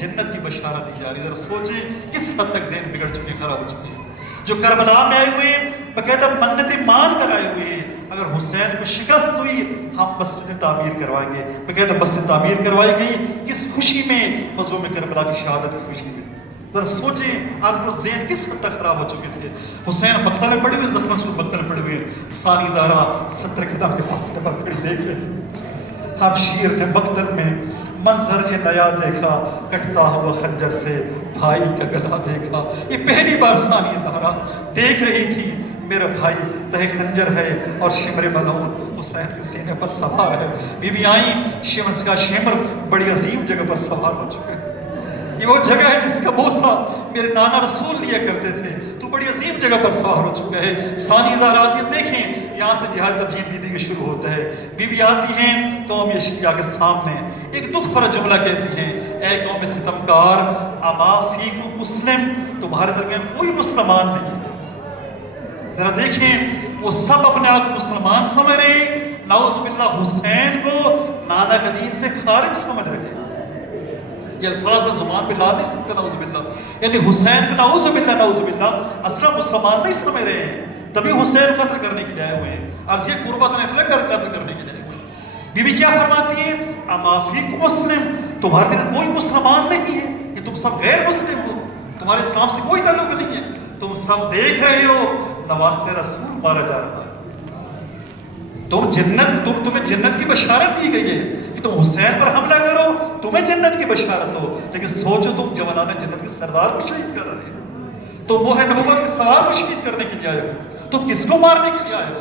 جنت کی بشارت دی جا رہی ہے۔ ذرا سوچیں کس حد تک ذہن بگڑ چکے، خراب ہو چکے ہیں۔ جو کربلا میں آئے ہوئے ہیں باقاعدہ منتیں مان کر آئے ہوئے ہیں، اگر حسین کو شکست ہوئی ہم مسجد تعمیر کروائیں گے، باقاعدہ مسجد تعمیر کروائی گئی، کس خوشی میں؟ مظلوم کربلا کی شہادت کی خوشی میں۔ ذرا سوچیں آج وہ ذہن کس حد تک خراب ہو چکے تھے۔ حسین مقتل میں پڑے ہوئے، زخم سے مقتل میں پڑے ہوئے، ثانی زہرا 70 قدم کے فاصلے پر کھڑی دیکھ رہے۔ ہم شیر نے مقتل میں منظر یہ نیا دیکھا، کٹتا ہوا خنجر سے بھائی کا گلا دیکھا۔ یہ پہلی بار ثانی زہرا دیکھ رہی تھی میرا بھائی تہ خنجر ہے اور شمر ملعون حسین کے سینے پر سوار ہے۔ بی بی آئیں، شمس کا شمر بڑی عظیم جگہ پر سوار ہو چکے ہیں۔ یہ وہ جگہ ہے جس کا بوسہ میرے نانا رسول لیا کرتے تھے، تو بڑی عظیم جگہ پر سوار ہو چکا ہے۔ ثانی زہرا دیکھیں یہاں سے جہاد تبیین بی بی کے شروع ہوتا ہے۔ بی بی آتی ہیں قوم شیعہ کے سامنے، ایک دکھ بھرا جملہ کہتی ہیں، اے قوم ستمکار، اما فیکم مسلم، تمہارے درمیان کوئی مسلمان نہیں ہے۔ ذرا دیکھیں وہ سب اپنے آپ کو مسلمان سمجھ رہے ہیں، نعوذ باللہ حسین کو نانا کا دین سے خارج سمجھ رہے ہیں۔ یہ الفاظ میں زبان پہ لا نہیں سکتا، نعوذ باللہ، یعنی حسین کو نعوذ باللہ اصلا مسلمان نہیں سمجھ رہے ہیں، تبھی حسین کو قتل کرنے کے لیے آئے ہوئے ہیں، عرض یہ قربت نے اللہ کر قتل کرنے کے لیے آئے ہوئے ہیں۔ بی بی کیا فرماتی ہے؟ اما فیکم مسلم، تمہارے دل کوئی مسلمان نہیں ہے، یہ تم سب غیر مسلم ہو، تمہارے اسلام سے کوئی تعلق نہیں ہے، تم سب دیکھ رہے ہو نواسہ رسول مارا جا رہا ہے، تمہیں جنت کی بشارت دی گئی ہے کہ تم حسین پر حملہ کرو تمہیں جنت کی بشارت ہو، لیکن سوچو تم جوانان جنت کے سردار کو شہید کر رہے ہو، تم وہ ہے نبوت کے سوار کو شہید کرنے کے لیے آئے ہو، تم کس کو مارنے کے لیے آئے ہو؟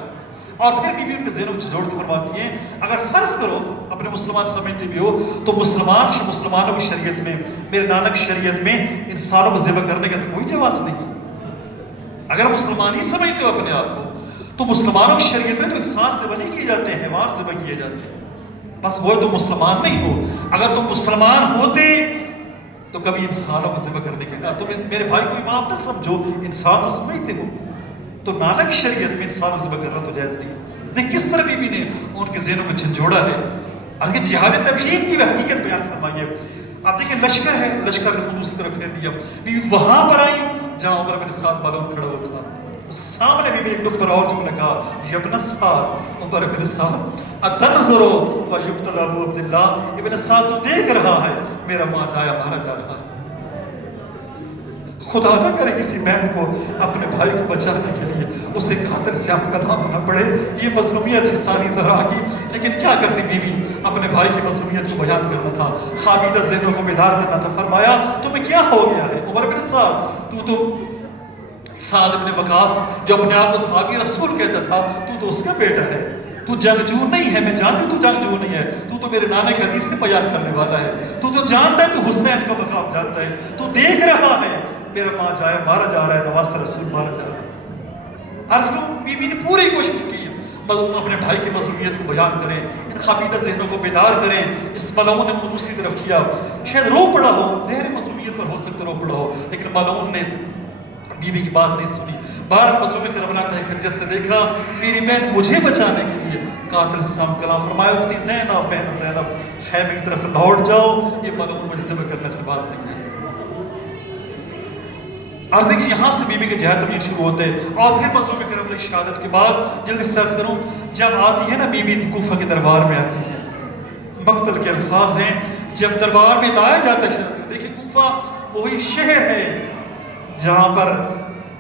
اور پھر بھی ان کے ذہنوں کو جوڑتے فرماتی ہیں اگر فرض کرو اپنے مسلمان سمجھتے بھی ہو تو مسلمانوں کی شریعت میں، میرے نانا کی شریعت میں انسانوں کو ذبح کرنے کا تو کوئی جواز نہیں۔ اگر مسلمان ہی سمجھتے ہو اپنے آپ کو تو مسلمانوں کی شریعت میں تو انسان ذبح نہیں کیے جاتے ہیں، حیوان ذبح کیے جاتے ہیں، بس وہ تم مسلمان نہیں ہو۔ اگر تم مسلمان ہوتے تو کبھی انسانوں کو ذبح کرنے کے لیے تم میرے بھائی کو امام نہ سمجھو، انسان تو سمجھتے ہو، تو نانا کی شریعت میں انسان کو ذبح کرنا تو جائز نہیں۔ دیکھ کس طرح بی بی نے ان کے ذہنوں میں جھنجھوڑا ہے، آگے جہاد تبیین کی حقیقت بیان فرمائی ہے۔ اب دیکھیں لشکر ہے، لشکر نے دوسری طرف پھیر دیا، بی بی وہاں پر آئی جہاں عمر بن سعد معلوم کھڑا ہوا تھا، سامنے بی بی ایک دختر اور جملہ کہا، ابن سعد، عمر بن سعد اتنظر ویقتل ابو عبداللہ، ابن سعد تو دیکھ رہا ہے میرا ماں جایا مارا جا رہا ہے، خدا نہ کرے کسی بہن کو اپنے بھائی کو بچانے کے لیے اسے قاتل سے آپ کلام نہ پڑے۔ یہ مظلومیت ہے ثانی زہرا کی، لیکن کیا کرتی بی بی؟ اپنے بھائی کی مظلومیت کو بیان کرنا تھا، خوابیدہ ذہنوں کو بیدار کرنا تھا۔ فرمایا تمہیں کیا ہو گیا ہے عمر بن سعد؟ تو سعد بن وقاص جو اپنے آپ کو صحابی رسول کہتا تھا، تو اس کا بیٹا ہے، تو جنگجو نہیں ہے، میں جانتی تو جنگجو نہیں ہے، تو میرے نانا کی حدیث سے بیان کرنے والا ہے، تو جانتا ہے، تو حسین کا مقام جانتا ہے، تو دیکھ رہا ہے میرا ماں جائے مارا جا رہا ہے، نواسہ رسول مارا جا رہا ہے۔ عرض کروں بی بی نے پوری کوشش کی اپنے بھائی کی مظلومیت کو بیان کریں، ان خابیدہ ذہنوں کو بیدار کریں۔ اس ملعون نے منہ دوسری طرف کیا، شاید رو پڑا ہو، زہر مظلومیت پر ہو سکتا رو پڑا ہو، لیکن ملعون نے بی بی کی بات نہیں سنی۔ بار مظلوم کربلا تہ خنجر سے دیکھا، میری بہن مجھے بچانے کے لیے قاتل سے ہم کلام فرمایا، اختی زینب، بہن زینب خیمے کی طرف لوٹ جاؤ، یہ ملعون مجھے ذبح کرنے سے باز نہیں ہے۔ اور دیکھیں یہاں سے بی بی کے جہاد تبیین شروع ہوتے ہیں، اور پھر مظلوم کربلا کی شہادت کے بعد جلدی سے عرض کروں، جب آتی ہے نا بی بی کوفہ کے دربار میں آتی ہے، مقتل کے الفاظ ہیں، جب دربار میں لایا جاتا ہے، دیکھیں کوفہ وہی شہر ہے جہاں پر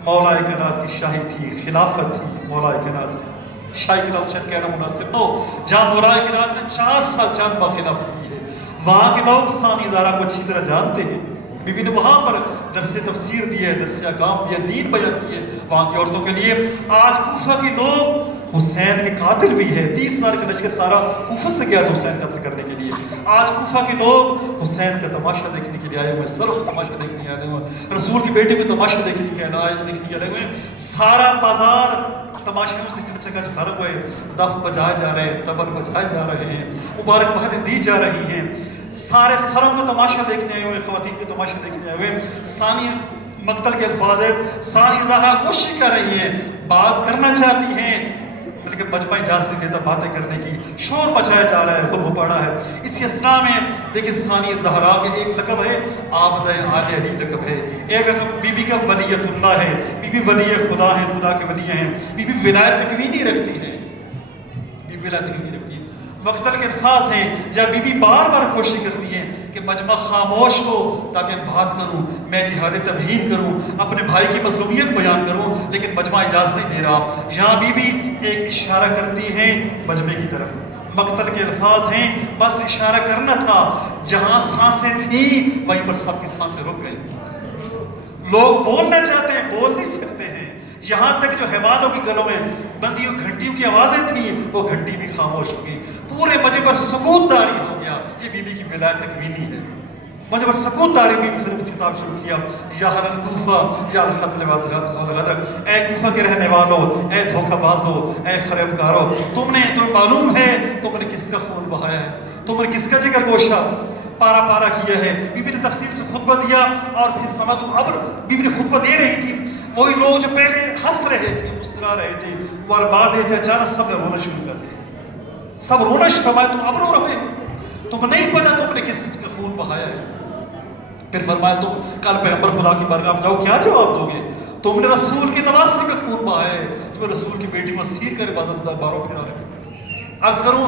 مولا کائنات کی شاہی تھی، خلافت تھی، مولا کائنات شاہی کا لفظ کہنا مناسب نہ ہو، جہاں مولا کائنات نے 4 سال چند با خلافت کی ہے، وہاں کے لوگ ثانی زہرا کو اچھی طرح جانتے ہیں، بی بی نے وہاں پر درس تفسیر دی ہے، درس احکام دیا، دین بیان کی ہے وہاں کی عورتوں کے لیے۔ آج کوفہ کے لوگ حسین کے قاتل بھی ہے، 30,000 کا لشکر سارا کوفہ سے گیا تھا حسین قتل کرنے کے لیے۔ آج کوفہ کے لوگ حسین کا تماشا دیکھنے کے لیے آئے ہوئے، صرف تماشا دیکھنے آئے ہوئے، رسول کی بیٹی کو تماشا دیکھنے کے لیے آئے ہوئے، سارا بازار تماشوں سے کچھ بھر ہوئے، دف بجائے جا رہے ہیں، تبل بجائے جا رہے ہیں، مبارکباد دی جا رہی ہیں، سارے سروں کو تماشا دیکھنے آئے ہوئے، خواتین کو تماشا دیکھنے آئے ہوئے۔ ثانی مقتل کے الفاظ ہے، ثانی زہرا کوشش کر رہی ہیں، بات کرنا چاہتی ہیں، بلکہ مجمع اجازت نہیں دیتا باتیں کرنے کی، شور مچایا جا رہا ہے، خود پڑا ہے۔ اسی اثناء میں دیکھیں ثانی زہرا کے ایک لقب ہے عابدہ آل علی لقب ہے، ایک لقب بی بی کا ولیت اللہ ہے، بی بی ولی خدا ہے، خدا کے ولی ہیں، بی بی ولایت تکوینی رکھتی ہے، بی بی ولایت تکوینی رکھتی ہے۔ مقتل کے الفاظ ہیں جب بی بی بار بار کوشش کرتی ہیں کہ مجمع خاموش ہو تاکہ بات کروں، میں جہاد تبیین کروں، اپنے بھائی کی مظلومیت بیان کروں، لیکن مجمع اجازت نہیں دے رہا۔ یہاں بی بی ایک اشارہ کرتی ہیں مجمع کی طرف، مقتل کے الفاظ ہیں بس اشارہ کرنا تھا، جہاں سانسیں تھیں وہیں پر سب کی سانسیں رک گئی۔ لوگ بولنا چاہتے ہیں، بول نہیں سکتے ہیں، یہاں تک جو حیوانوں کی گلوں میں بندی گھنٹیوں کی آوازیں تھیں وہ گھنٹی بھی خاموش ہو گئی، پورے مجمع پر سکوت داری ہو گیا۔ یہ بی بی کی ولایت تکوینی ہے، مجھے پر سکوت داری بی بی پھر خطاب شروع کیا، یا اہل الکوفہ یا القتل والغدر، اے کوفہ کے رہنے والوں، اے دھوکہ بازوں، اے فریب کاروں، تمہیں معلوم ہے تم نے کس کا خون بہایا ہے، تم نے کس کا جگر گوشہ پارا پارا کیا ہے۔ بی بی نے تفصیل سے خطبہ دیا اور پھر فرمایا تم اب بی بی نے خطبہ دے رہی تھی، وہی لوگ جو پہلے ہنس رہے تھے، مسکرا رہے تھے، وہ ارباد تھے، اچانک سب نے رونا شروع کر دیا، سب رونا شروع، فرمایا تم اب رو رہے ہو، تم نہیں پتا تم نے کس کا خون بہایا ہے۔ پھر فرمایا تم کل پیغمبر خدا کی بارگاہ میں جاؤ، کیا جواب دو گے؟ تم نے رسول کی نواسی کا خون بہایا ہے، تمہیں رسول کی بیٹی کو اسیر کر عبادت درباروں پھرا رہے ہیں۔ عرض کروں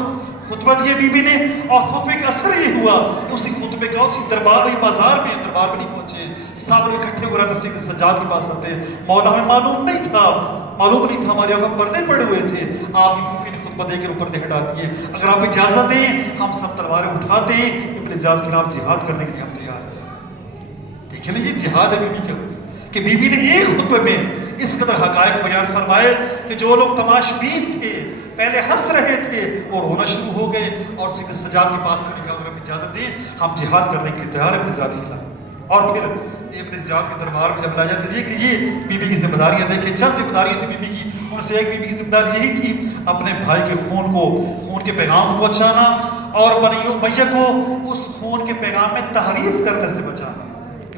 خطبہ دیے بی بی نے، اور خطبے کا اثر یہ ہوا کہ اسی خطبے کا اسی دربار میں بازار میں دربار میں نہیں پہنچے، سب لوگ اکٹھے ہو رہے تھے سجاد کے پاس آتے، مولا ہمیں معلوم نہیں تھا ہمارے آنکھوں پردے پڑے ہوئے تھے، آپ کی بی بی نے خطبہ دے کر اوپر دے ہٹا دیے، اگر آپ اجازت دیں ہم سب تلواریں اٹھاتے ہیں، ابن زیاد کے خلاف جہاد کرنے کے لیے ہم تیار ہیں۔ دیکھیں نا یہ جہاد ہے بی بی کا، کہ بی بی نے ایک خطبے میں اس قدر حقائق بیان فرمائے کہ جو لوگ تماشبین تھے، پہلے ہنس رہے تھے، وہ رونا شروع ہو گئے اور سیدھے سجاد کے پاس میں کہا اگر ہم اجازت دیں ہم جہاد کرنے کے لیے تیار ہیں ابن زیاد کے خلاف۔ اور پھر ابن زیاد کے دربار میں جب لایا جاتا ہے کہ یہ بی بی کی ذمہ داریاں دیکھیں، چند ذمہ داریاں تھیں بی بی کی، ان سے ایک بی بی کی ذمہ داری یہی تھی اپنے بھائی کے خون کے پیغام کو پہنچانا اور بنی امیہ کو اس خون کے پیغام میں تحریف کرنے سے بچانا،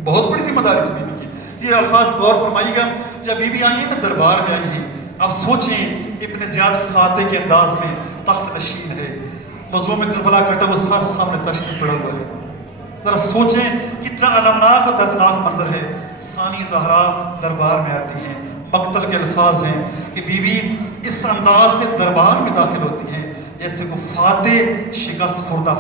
بہت بڑی ذمہ داری تھی بی بی کی۔ یہ الفاظ غور فرمائیے گا، جب بی بی آئی ہیں تو دربار میں آئی ہیں، اب سوچیں ابن زیاد فاتح کے انداز میں تخت نشین ہے، مظلوم کربلا کٹا وہ سر سامنے تشریف پڑا ہوا ہے، ذرا سوچیں کتنا المناک اور دردناک منظر ہے۔ ثانی زہرا دربار میں آتی ہیں، مقتل کے الفاظ ہیں کہ بی بی اس انداز سے دربار میں داخل ہوتی ہیں جیسے کو فاتح شکست خوردہ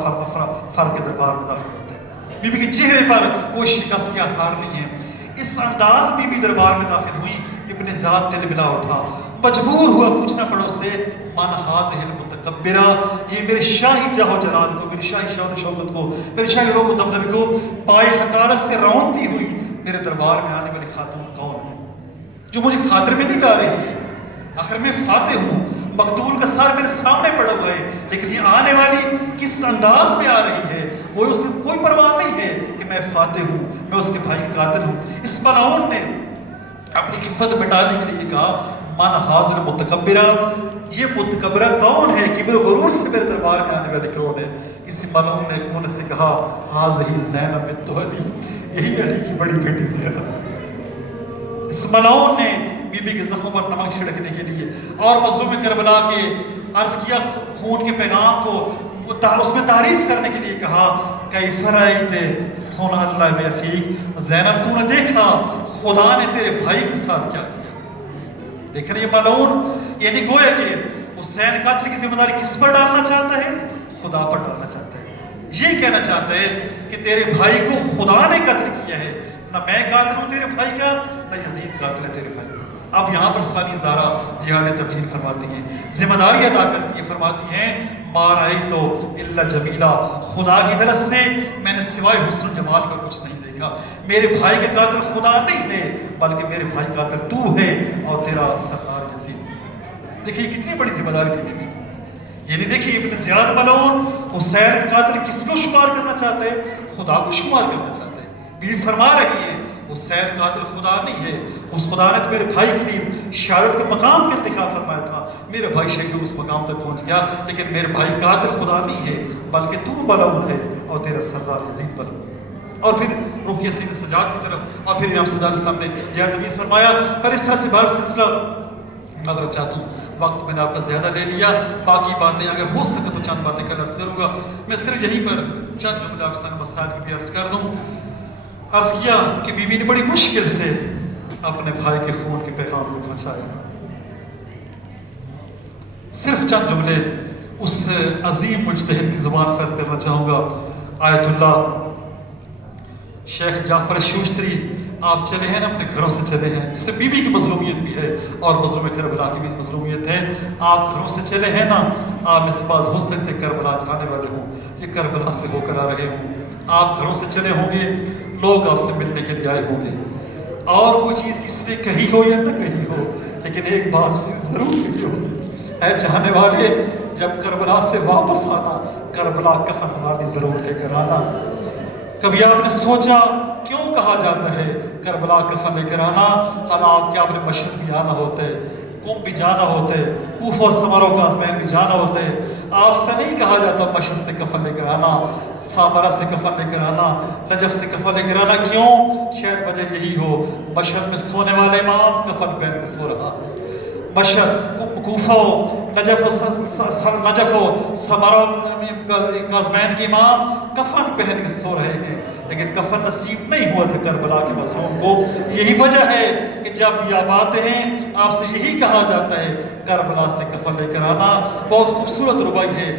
فرد کے دربار میں داخل ہوتا ہے، بی بی کے چہرے پر کوئی شکست کے آثار نہیں ہے، اس انداز بی بی دربار میں داخل ہوئی، ابن زیاد دل ملا اٹھا، مجبور ہوا پوچھنا پڑا اس سے من حاضر المتکبرہ، یہ میرے شاہی جاہ و جلال کو، میری شاہی شان و شوکت کو، میرے شاہی روب و دمدمی کو پائے حقارت سے رونتی ہوئی میرے دربار میں آنے والی خاتون کون ہے جو مجھے خاطر میں نہیں لا رہی ہے؟ آخر میں فاتح ہوں، مقتول کا سر میرے سامنے پڑا ہوا ہے، لیکن یہ آنے والی کس انداز میں آ رہی ہے، وہ اس سے کوئی پرواہ نہیں ہے کہ میں فاتح ہوں، میں اس کے بھائی کا قاتل ہوں۔ اس ملعون نے اپنی عفت مٹانے کے لیے کہا من حاضر متکبرہ، یہ متکبرہ کون ہے، کبر و غرور سے میرے دربار میں آنے والے کون ہے؟ کسی ملعون نے کونے سے کہا حاضر زینب بنت علی، یہی علی کی بڑی بیٹی زینب۔ اس ملعون نے بی بی کے زخموں پر نمک چھڑکنے کے لیے اور مظلوم کربلا کے عرض کیا خون کے پیغام کو اس میں تعریف کرنے کے لیے کہا کیف رأیت صنع اللہ بأخیک، زینب تو نے دیکھا خدا نے تیرے بھائی کے ساتھ کیا کیا؟ دیکھ رہے یہ ملعون یعنی گویا کہ حسین قاتل کی ذمہ داری کس پر ڈالنا چاہتا ہے؟ خدا پر ڈالنا چاہتا ہے، یہ کہنا چاہتا ہے کہ تیرے بھائی کو خدا نے قتل کیا ہے، نہ میں قاتل ہوں تیرے بھائی کا، نہ یزید قاتل ہے تیرے بھائی کا۔ اب یہاں پر ثانی زہرا جہاد تبیین فرماتی ہیں، ذمہ داری ادا کرتی ہیں، فرماتی ہیں ما رأیتو الا جمیلا، خدا کی طرف سے میں نے سوائے حسن جمال کا کچھ نہیں دیکھا. میرے بھائی کے قاتل خدا نہیں ہے بلکہ میرے بھائی کا قاتل تو ہے اور تیرا سردار یزید. دیکھیے کتنی بڑی ذمہ داری تھی بیوی کی. یعنی دیکھیے ابن زیاد ملعون حسین کا قاتل کس کو شمار کرنا چاہتے ہیں؟ خدا کو شمار کرنا چاہتے ہیں. بیوی فرما رہی ہے حسین قاتل خدا نہیں ہے. اس خدا نے تو میرے بھائی کے لیے شہادت کے مقام کا انتخاب فرمایا تھا. میرے بھائی شہید اس مقام تک پہنچ گیا لیکن میرے بھائی قاتل خدا نہیں ہے بلکہ تو ملعون ہے اور تیرا سردار یزید ملعون. اور پھر رخ یزید سجاد کی طرف اور پھر امام صلی اللہ علیہ وسلم نے جہاد امیر فرمایا. پر اس طرح سے بار سلسلہ اگر چاہتا ہوں، وقت میں نے آپ کا زیادہ لے لیا، باقی باتیں اگر ہو سکے تو چند باتیں کل عرض کروں گا. میں صرف یہیں پر چند جملے آپ سے مسائل کی بھی عرض کر دوں. عرض کیا کہ بی بی نے بڑی مشکل سے اپنے بھائی کے خون کے پیغام کو پہنچایا. صرف چند جملے اس عظیم مجتہد کی زبان سے عرض کرنا چاہوں گا. آیت اللہ شیخ جعفر شوشتری، آپ چلے ہیں نا، اپنے گھروں سے چلے ہیں. اس سے بی بی کی مظلومیت بھی ہے اور مظلوم کربلا کی بھی مظلومیت ہے. آپ گھروں سے چلے ہیں نا، آپ اس بات ہو سکتے کربلا جانے والے ہوں، یہ کربلا سے ہو کر آ رہے ہوں. آپ گھروں سے چلے ہوں گے، لوگ آپ سے ملنے کے لیے آئے ہوں گے، اور وہ چیز کس نے کہی ہو یا نہ کہی ہو لیکن ایک بات ضرور کہی ہوگی، اے چاہنے والے جب کربلا سے واپس آنا کربلا کفن ہماری ضرور لے کر آنا. کبھی آپ نے سوچا کیوں کہا جاتا ہے کربلا کفن لے کر آنا؟ آپ کیا اپنے مشرق بھی آنا ہوتا ہے، قم بھی جانا ہوتا ہے، کوفہ اور سمرہ و قازمین بھی جانا ہوتا ہے. آپ سے نہیں کہا جاتا مشرق سے کفن لے کر آنا، سامرہ سے کفن لے کر آنا، نجف سے کفن لے کر آنا. کیوں؟ شاید وجہ یہی ہو، مشرق میں سونے والے امام کفن پہن کے سو رہا ہے. مشرق کوفہ نجف و سمرہ قازمین کے امام کفن پہن کے سو رہے ہیں لیکن کفن نصیب نہیں ہوا تھا کربلا کے مظلوم کو. یہی وجہ ہے کہ جب یہ آپ آتے ہیں آپ سے یہی کہا جاتا ہے کربلا سے کفن لے کر آنا. بہت خوبصورت ربائی ہے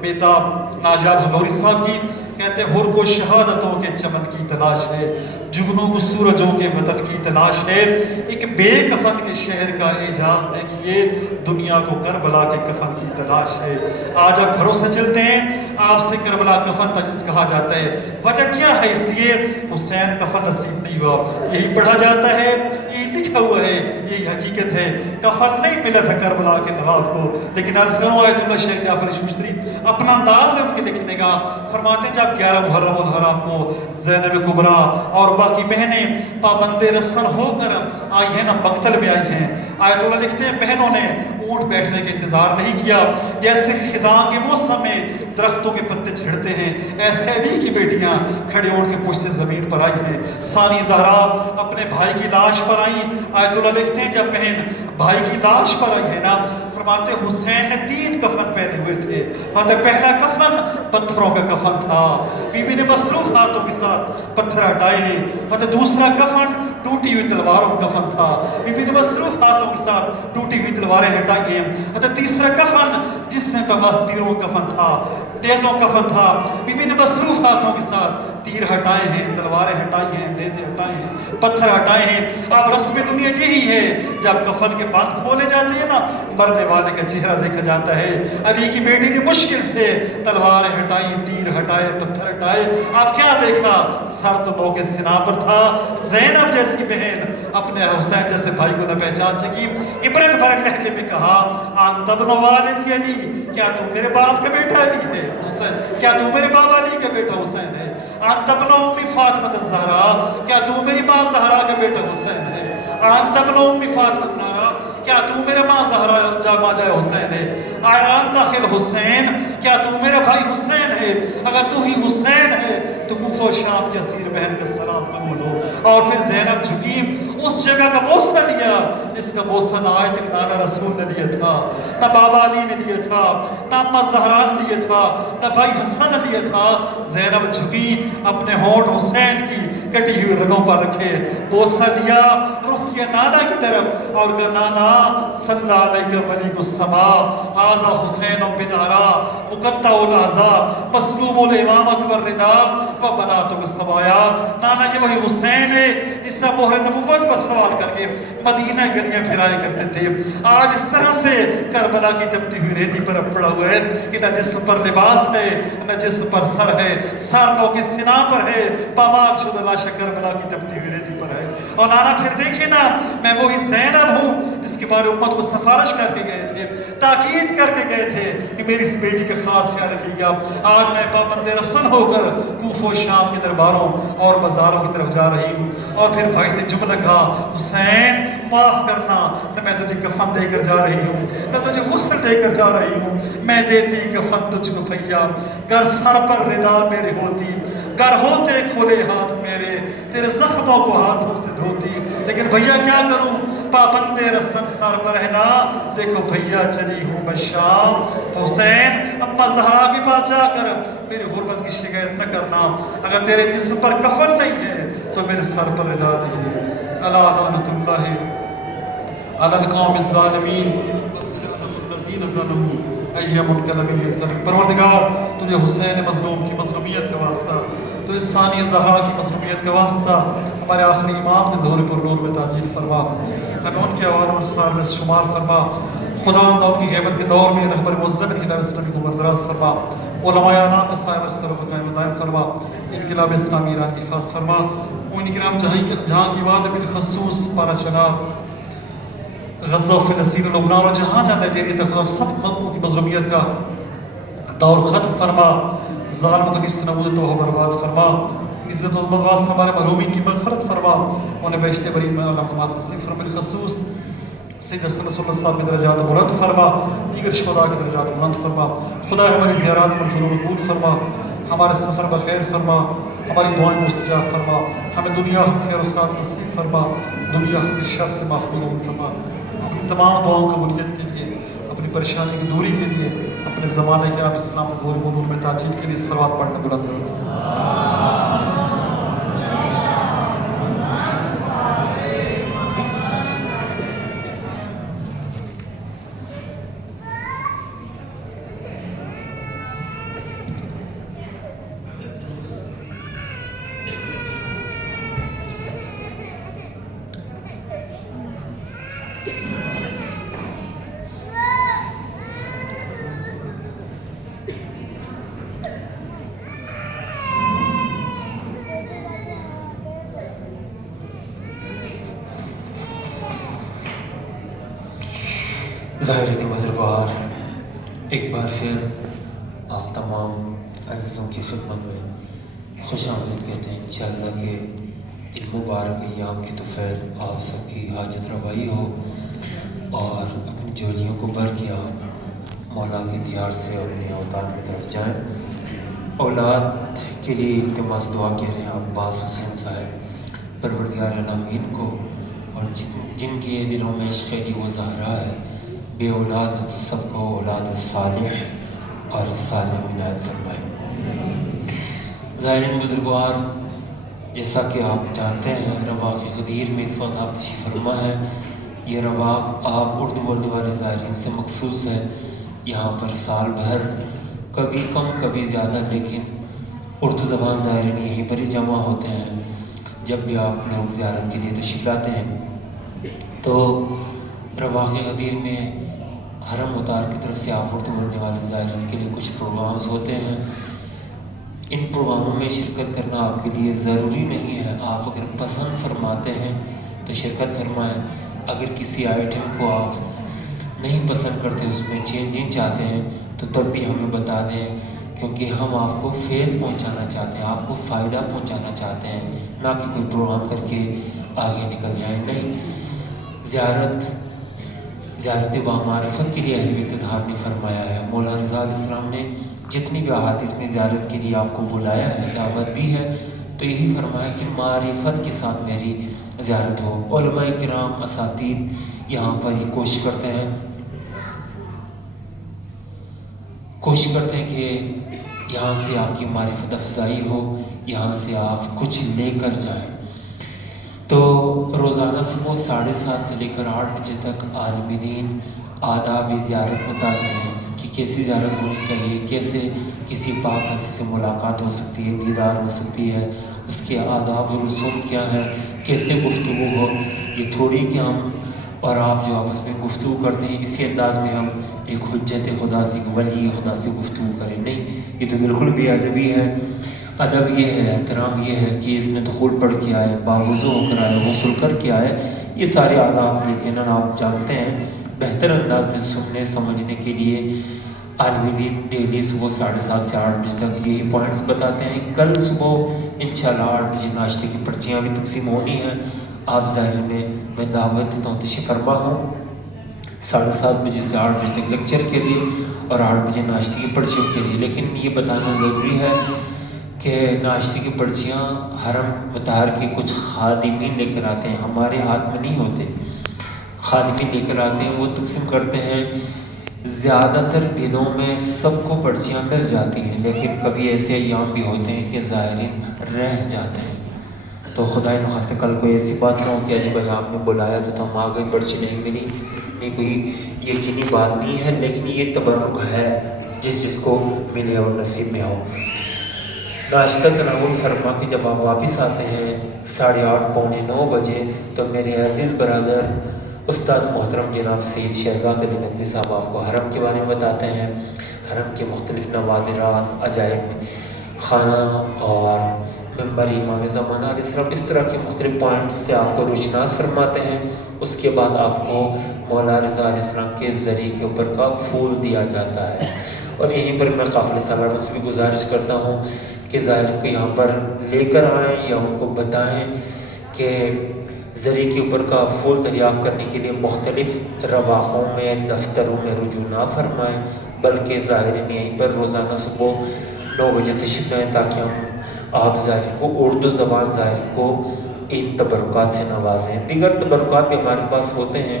بیتاب ناجاب ہلوری صاحب کی، کہتے ہیں ہر کو شہادتوں کے چمن کی تلاش ہے، جگنوں کو سورجوں کے وطن کی تلاش ہے. ایک بے کفن کے شہر کا اعجاز دیکھیے، دنیا کو کربلا کے کفن کی تلاش ہے. آج آپ گھروں سے چلتے ہیں، آپ سے کربلا کفن تک کہا جاتا ہے. وجہ کیا ہے؟ اس لیے حسین کفن نصیب نہیں ہوا. یہی پڑھا جاتا ہے، یہی لکھا ہوا ہے، یہی حقیقت ہے. کفن نہیں ملا تھا کربلا کے نواب کو. لیکن عرض کروں آیت اللہ شیخ جعفر شوشتری اپنا انداز ہے ان کے لکھنے کا. فرماتے ہیں جب 11 محرم الحرام کو زینب کبریٰ اور باقی بہنیں پابند رسن ہو کر آئی ہیں نا، مقتل میں آئی ہیں. آیت اللہ لکھتے ہیں بہنوں نے اونٹ بیٹھنے کا انتظار نہیں کیا. جیسے خزاں کے موسم میں درختوں کے پتے جھڑتے ہیں، ایسے علی کی بیٹیاں کھڑے اونٹ کے پشت سے زمین پر آئی ہیں. ثانی زہرا اپنے بھائی کی لاش پر آئیں. آیت اللہ لکھتے ہیں جب بہن بھائی کی لاش پر آئی ہے نا، فرماتے حسین نے 3 کفن پہنے ہوئے تھے. پہلا کفن پتھروں کا کفن تھا، بی بی نے مصروف ہاتھوں کے ساتھ پتھر ہٹائے. دوسرا کفن ٹوٹی ہوئی تلواروں کا کفن تھا، بی بی نے مصروف ہاتھوں کے ساتھ ٹوٹی ہوئی تلواریں ہٹائی ہیں. تیسرا کفن جس سے پاس تیروں کا کفن تھا، نیزوں کا کفن تھا، بی بی نے مصروف ہاتھوں کے ساتھ تیر ہٹائے ہیں، تلواریں ہٹائی ہیں، نیزے ہٹائے ہیں، پتھر ہٹائے ہیں. اب رسم دنیا یہی ہے، جب کفن کے بند کھولے جاتے ہیں نا، مرنے والے کا چہرہ دیکھا جاتا ہے. علی کی بیٹی نے مشکل سے تلواریں ہٹائیں، تیر ہٹائے، پتھر ہٹائے. آپ کیا دیکھا؟ سر تو لوگ کے سنا پر تھا. زینب جیسی بہن اپنے حسین جیسے بھائی کو نہ پہچان سکی. عبرت بھرے لہجے میں کہا انت ابن والد علی، کیا تو میرے باپ کا بیٹا علی ہے حسین؟ کیا تو میرے باپ علی کا بیٹا حسین ہے؟ انت ابن ام فاطمہ الزہرا، کیا تو میری ماں زہرا کا بیٹا حسین ہے؟ انت ابن ام فاطمہ الزہرا، کیا تو میرے ماں زہرا ماں جائے حسین ہے؟ انت اخل حسین، کیا تو میرا بھائی حسین ہے؟ اگر تو ہی حسین ہے تو کوفہ و شام کے اسیر بہن کا سلام قبول ہو. اور پھر زینب جھکی، اس جگہ کا بوسہ لیا جس کا بوسہ نہ آج تک نانا رسول نے لیا تھا، نہ بابا علی نے لیا تھا، نہ اماں زہرا نے لیا تھا، نہ بھائی حسن نے لیا تھا. زینب جھکی، اپنے ہونٹ حسین کی کٹی ہوئی رگوں پر رکھے، بوسہ لیا، رخ کیا نانا کی طرف اور کہا نانا صلی اللہ علیہ ملک السما ھذا حسین بن عرا مقطع الاعضاء مسلوب الامامت والردا و بناتک السبایا. نانا یہ وہی حسین ہے جس سے مہر نبوت پر سوال کر کے مدینہ گلیاں پھرائے کرتے تھے. آج اس طرح سے کربلا کی تپتی ہوئی ریتی پر پڑا ہوا ہے کہ نہ جسم پر لباس ہے نہ جسم پر سر ہے, سر نو کی سنا پر ہے, پامال شدہ لاش کربلا کی تپتی ہوئی ریتی پر ہے. اور نانا پھر دیکھیں نا, میں وہی زینب ہوں جس کے بارے امت کو سفارش کر کے گئے تھے, تاکید کر کے گئے تھے کہ میری اس بیٹی کا خاص خیال رکھیے گا. آج میں پابند رسول ہو کر کوفہ و شام کے درباروں اور بازاروں کی طرف جا رہی ہوں, اور پھر بھائی سے جملہ کہا حسین معاف کرنا, نہ میں تجھے کفن دے کر جا رہی ہوں نہ تجھے غسل دے کر جا رہی ہوں, میں دیتی کفن تجھ کو بھیا, گر سر پر ردا میرے ہوتی, گر ہوتے کھولے ہاتھ میرے, تیرے زخموں کو ہاتھوں سے دھوتی. لیکن بھیا کیا کروں, پابند رسم سر پر ہے نا, دیکھو بھیا چلی ہوں میں شام. حسین اما زہرا کے پاس جا کر میری غربت کی شکایت نہ کرنا, اگر تیرے جسم پر کفن نہیں ہے تو میرے سر پر ردا نہیں ہے. الا لعنت اللہ علی القوم الظالمین الذین ظلموا ای منقلب ینقلب. پروردگار تجھے حسین مظلوم کی مظلومیت کا واسطہ, تو اس ثانیہ زہرا کی مظلومیت کا واسطہ ہمارے آخری امام کے ظہور پر نور میں تاجیل فرما, ہمیں ان کے اعوان انصار میں شمار فرما. خدا ان کی غیبت کے دور میں رہبر مزمن انقلاب اسلامی کو بردراز فرما, علماء اعلام کا سایہ بستر و قائم دائم فرما, انقلاب اسلامی ایران کی حفاظ فرما. ان کرام جہاں کی بات بالخصوص پارا چنار, غزہ و فلسطین و لبنان اور جہاں جہاں نائجیریا تک سب ملکوں کی مظلومیت کا دور ختم فرما, ظالم کو نیست نبود تو برباد فرما. عزت و عظمت واسطہ ہمارے مرحومین کی مغفرت فرما, انہیں بہشت برین میں علامات نصیب فرما. بالخصوص سید حسن رسول اللہ صاحب کے درجات بلند فرما, دیگر شہداء کے درجات بلند فرما. خدا ہماری زیارات منظور و قبول فرما, ہمارے سفر بخیر فرما, ہماری دعائیں مستجاب فرما, ہمیں دنیا خیر و سعادت نصیب فرما, دنیا خیر شر سے محفوظ فرما. اپنی تمام دعاؤں قبولیت کے لیے, اپنی پریشانی کی دوری کے لیے, اپنے زمانے کے آپ اسلام ظہور و نور میں تاجیل کے لیے صلوات پڑھنا بلند کریں. ظاہرین مدربار, ایک بار پھر آپ تمام عزیزوں کی خدمت میں خوش آمدید کہتے ہیں. انشاءاللہ کہ ان مبارک ایام کی توفیل آپ سب کی حاجت روائی ہو اور اپنی جولیوں کو بھر کے آپ مولا کے دیار سے اپنے اوطان کی طرف جائیں. اولاد کے لیے التماس دعا کہہ رہے ہیں عباس حسین صاحب, پروردگار العالمین کو, اور جن کے دلوں میں عشق علی و زہرا ہے, بے اولاد ہے تو سب کو اولاد صالح اور صالح عنایت فرمائے. ظاہرین بزرگوار, جیسا کہ آپ جانتے ہیں رواق غدیر میں اس وقت آپ تشریف فرما ہے. یہ رواق آپ اردو بولنے والے زائرین سے مخصوص ہے. یہاں پر سال بھر کبھی کم کبھی زیادہ, لیکن اردو زبان زائرین یہیں پر ہی جمع ہوتے ہیں. جب بھی آپ لوگ زیارت کے لیے تشریف لاتے ہیں تو رواق غدیر میں حرم اتار کی طرف سے آپ اردو بولنے والے زائرین کے لیے کچھ پروگرامز ہوتے ہیں. ان پروگراموں میں شرکت کرنا آپ کے لیے ضروری نہیں ہے. آپ اگر پسند فرماتے ہیں تو شرکت فرمائیں. اگر کسی آئٹم کو آپ نہیں پسند کرتے, اس میں چینجنگ چاہتے ہیں, تو تب بھی ہمیں بتا دیں, کیونکہ ہم آپ کو فیض پہنچانا چاہتے ہیں, آپ کو فائدہ پہنچانا چاہتے ہیں, نہ کہ کوئی پروگرام کر کے آگے نکل جائیں. نہیں, زیارت بامعرفت کے لیے اہل بیت اطہار نے فرمایا ہے. مولا رضا علیہ السلام نے جتنی بھی احادیث میں زیارت کے لیے آپ کو بلایا ہے, دعوت دی ہے, تو یہی فرمایا کہ معرفت کے ساتھ میری زیارت ہو. علماء کرام اساتید یہاں پر یہ کوشش کرتے ہیں کہ یہاں سے آپ کی معرفت افزائی ہو, یہاں سے آپ کچھ لے کر جائیں. تو روزانہ صبح 7:30 سے لے کر 8 بجے تک عالم دین آداب زیارت بتاتے ہیں کہ کیسی زیارت ہونی چاہیے، کیسے کسی پاک ہستی سے ملاقات ہو سکتی ہے، دیدار ہو سکتی ہے، اس کے آداب و رسوم کیا ہیں، کیسے گفتگو ہو۔ یہ تھوڑی کہ ہم اور آپ جو آپس میں گفتگو کرتے ہیں اسی انداز میں ہم ایک حجت خدا سے، ولی خدا سے گفتگو کریں، نہیں، یہ تو بالکل بے ادبی ہے۔ ادب یہ ہے، احترام یہ ہے کہ اس نے دخول پڑھ کے آئے، باوضو ہو کر آئے، غسل کر کے آئے۔ یہ سارے آداب یقیناً آپ جانتے ہیں۔ بہتر انداز میں سننے سمجھنے کے لیے عالم دین ڈیلی صبح 7:30 سے 8 بجے تک یہی پوائنٹس بتاتے ہیں۔ کل صبح انشاءاللہ 8 بجے ناشتے کی پرچیاں بھی تقسیم ہونی ہیں۔ آپ ظاہر میں دعوت دیتا ہوں، تشریف فرما ہوں 7:30 بجے سے 8 بجے تک لیکچر کے لیے اور 8 بجے ناشتے کی پرچیوں کے لیے۔ لیکن یہ بتانا ضروری ہے کہ ناشتے کی پرچیاں حرم مطہر کے کچھ خادمین لے کر آتے ہیں، ہمارے ہاتھ میں نہیں ہوتے، خادمین لے کر آتے ہیں، وہ تقسیم کرتے ہیں۔ زیادہ تر دنوں میں سب کو پرچیاں مل جاتی ہیں، لیکن کبھی ایسے ایام بھی ہوتے ہیں کہ زائرین رہ جاتے ہیں۔ تو خدا نخواستہ کل کوئی ایسی بات نہ ہو کہ علی بھائی آپ نے بلایا تھا تو ہم آ گئے، پرچی نہیں ملی، نہیں، کوئی یقینی بات نہیں ہے، لیکن یہ تبرک ہے جس کو ملے اور نصیب میں ہو۔ ناشتہ تناول فرما کے جب آپ واپس آتے ہیں 8:30 پونے 9 بجے، تو میرے عزیز برادر استاد محترم جناب سید شہزاد علی ندوی صاحب آپ کو حرم کے بارے میں بتاتے ہیں، حرم کے مختلف نوادرات، عجائب خانہ اور ممبر امام زمانہ علیہ السلام، اس طرح کے مختلف پوائنٹس سے آپ کو روشناس فرماتے ہیں۔ اس کے بعد آپ کو مولا رضا علیہ السلام کے ذریعے کے اوپر کا پھول دیا جاتا ہے۔ اور یہیں پر میں قافلہ سالاروں سے بھی گزارش کرتا ہوں کہ ظاہرین کو یہاں پر لے کر آئیں یا ان کو بتائیں کہ ذریعے کے اوپر کا پھول دریافت کرنے کے لیے مختلف رواقوں میں، دفتروں میں رجوع نہ فرمائیں، بلکہ ظاہرین یہیں پر روزانہ صبح 9 بجے تشریف لائیں تاکہ ہم آپ ظاہرین کو اردو زبان ظاہرین کو ان تبرکات سے نوازیں۔ دیگر تبرکات بھی ہمارے پاس ہوتے ہیں،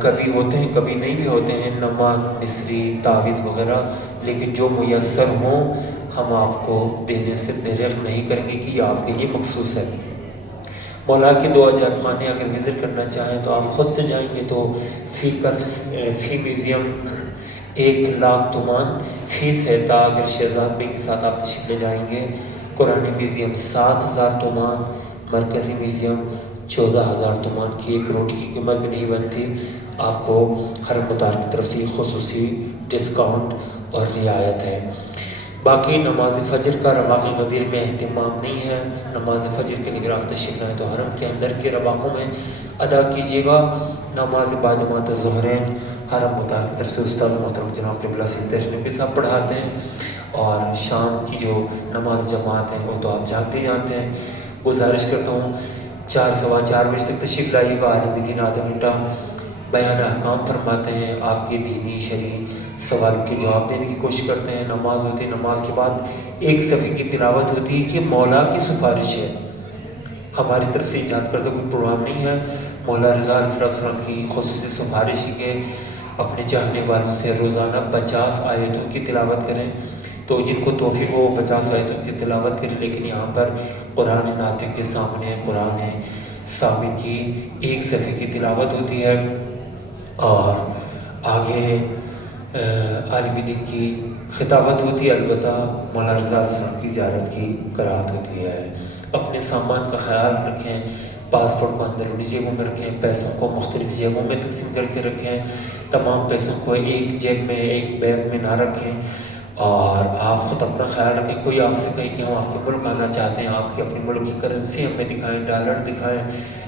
کبھی ہوتے ہیں کبھی نہیں بھی ہوتے ہیں، نمک، مصری، تعویذ وغیرہ، لیکن جو میسر ہوں ہم آپ کو دینے سے دریغ نہیں کریں گے کہ یہ آپ کے لیے مخصوص ہے۔ مولا کے 2 عجائب خانے اگر وزٹ کرنا چاہیں تو آپ خود سے جائیں گے تو فی میوزیم 1,00,000 تومان فیس ہے، تا اگر شہزاد بے کے ساتھ آپ تشریف لے جائیں گے قرآن میوزیم 7,000 تومان، مرکزی میوزیم 14,000 تومان کی، ایک روٹی کی قیمت بھی نہیں بنتی۔ آپ کو حرم مطہر کی طرف سے خصوصی ڈسکاؤنٹ اور رعایت ہے۔ باقی نماز فجر کا رواق الغدیر میں اہتمام نہیں ہے، نماز فجر کے لیے اگر آپ تشریف لائیں تو حرم کے اندر کے رواقوں میں ادا کیجیے گا۔ نماز باجماعت ظہرین حرم مطہر کی طرف سے استاد محترم جناب قبلہ سید ندوی صاحب پڑھاتے ہیں، اور شام کی جو نماز جماعت ہے وہ تو آپ جانتے ہیں۔ گزارش کرتا ہوں 4 سوا 4 بجے تک تشریف لائیے گا، عالم دین آدھا گھنٹہ بیان احکام فرماتے ہیں، آپ کے دینی شرعی سوالوں کے جواب دینے کی کوشش کرتے ہیں۔ نماز ہوتی ہے، نماز کے بعد ایک صفحے کی تلاوت ہوتی ہے کہ مولا کی سفارش ہے، ہماری طرف سے ایجاد کردہ کوئی پروگرام نہیں ہے، مولا رضا علیہ السلام کی خصوصی سفارش ہے کہ اپنے چاہنے والوں سے روزانہ 50 آیتوں کی تلاوت کریں، تو جن کو توفیق ہو 50 آیتوں کی تلاوت کریں، لیکن یہاں پر قرآن ناطق کے سامنے قرآن ثابت کی 1 صفحے کی تلاوت ہوتی ہے، اور آگے عالم دین کی خطابت ہوتی ہے، البتہ مولا رضا علیہ السلام کی زیارت کی قرات ہوتی ہے۔ اپنے سامان کا خیال رکھیں، پاسپورٹ کو اندرونی جیبوں میں رکھیں، پیسوں کو مختلف جیبوں میں تقسیم کر کے رکھیں، تمام پیسوں کو ایک جیب میں، ایک بیگ میں نہ رکھیں، اور آپ خود اپنا خیال رکھیں۔ کوئی آپ سے کہے کہ ہم آپ کے ملک آنا چاہتے ہیں، آپ کی اپنی ملک کی کرنسی ہمیں دکھائیں، ڈالر دکھائیں،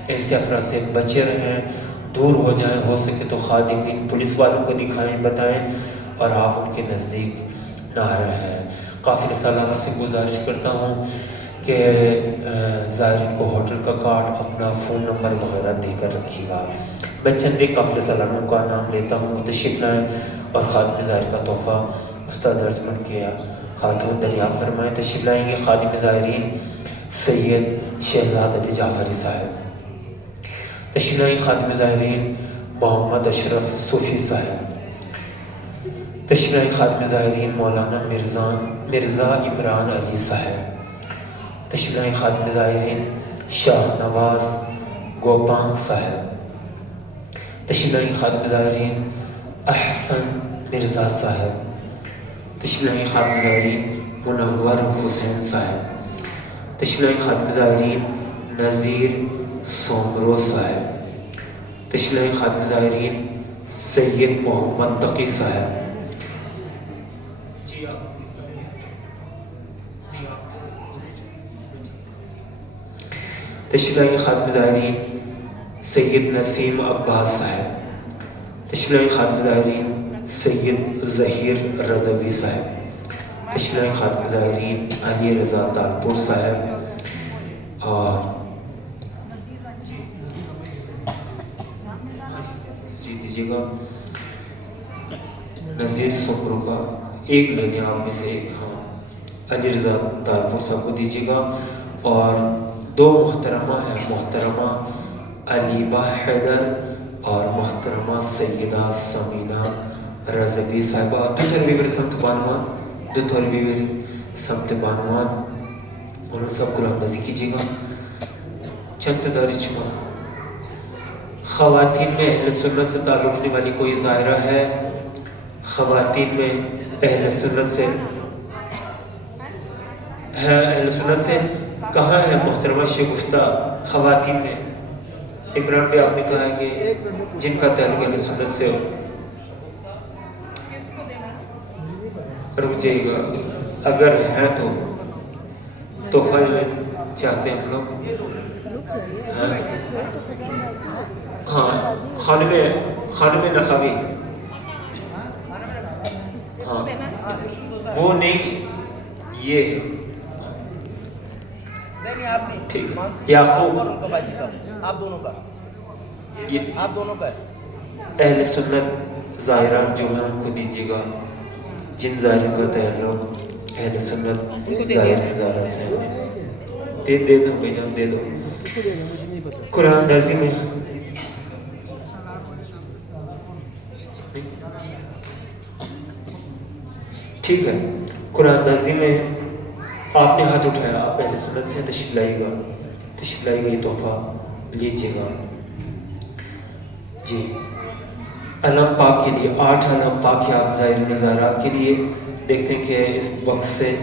ایسے افراد سے بچے رہیں، دور ہو جائیں، ہو سکے تو خادمین پولیس والوں کو دکھائیں، بتائیں، اور آپ ان کے نزدیک نہ رہیں۔ قافلہ سالاروں سے گزارش کرتا ہوں کہ زائرین کو ہوٹل کا کارڈ، اپنا فون نمبر وغیرہ دے کر رکھیے گا۔ میں چند ایک قافلہ سالاروں کا نام لیتا ہوں، تشریف لائیں اور خادم زائر کا تحفہ استاد ارجمنڈ کے ہاتھوں دریافت فرمائیں۔ تشریف لائیں گے خادم زائرین سید شہزاد علی جعفری صاحب، تشریف لائیں خادم زائرین محمد اشرف صوفی صاحب، تشریف لائیں خادم زائرین مولانا مرزا عمران علی صاحب، تشریف لائیں خادم زائرین شاہ نواز گوپانگ صاحب. تشریف خادم زائرین احسن مرزا صاحب. تشریف خادم زائرین منور حسین صاحب. تشریف خادم زائرین نذیر سومرو صاحب. تشریف خادم زائرین سید محمد تقی صاحب. تشریف خادم زائرین سید نسیم عباس صاحب. تشریف خادم زائرین سید ظہیر رضوی صاحب. تشریف خادم زائرین علی رضا تالپور صاحب. اور جی دیجیے گا نذیر سمرو کا ایک لے لیں آپ میں سے ایک. ہاں علی رضا تالپور صاحب کو دیجیے گا. اور دو محترمہ ہیں, محترمہ علیبہ حیدر اور محترمہ سیدہ سمینہ رضوی صاحبہ. دو تھوڑی میرے سمت بانوان, دو تھوڑی میرے سمت بانوان. انہوں نے سب قرآن اندازی کیجیے گا. چند تداری چھما. خواتین میں اہل سنت سے تعلق رکھنے والی کوئی ظاہرہ ہے؟ خواتین میں اہل سنت سے ہے, اہل سنت سے کہاں ہے محترمہ شگفتہ خواتین میں؟ عمران بھی آپ نے کہا ہے کہ جن کا تعلق اہل سنت سے ہو. رک جائے گا, اگر ہے تو تحفہ چاہتے ہیں ہم لوگ. ہاں خانم نقابی. ہاں وہ نہیں, یہ ہے ٹھیک ہے. یعقوب آپ دونوں کا اہل سنت ظاہرات جو ہیں ان کو دیجیے گا جن ظاہر کا تعلق اہل سنت ظاہر نظارہ سے ہے. دے دو بھائی جان, دے دو. قرآن اندازی میں ٹھیک ہے. قرآن اندازی میں آپ نے ہاتھ اٹھایا, آپ اہل سنت سے تشریف لائے گا, تشریف لائے گا. یہ تحفہ لیجیے گا جی. علم پاک کے لیے 8 علم پاک ہے آپ ظاہر نظارات کے لیے. دیکھتے ہیں کہ اس وقت سے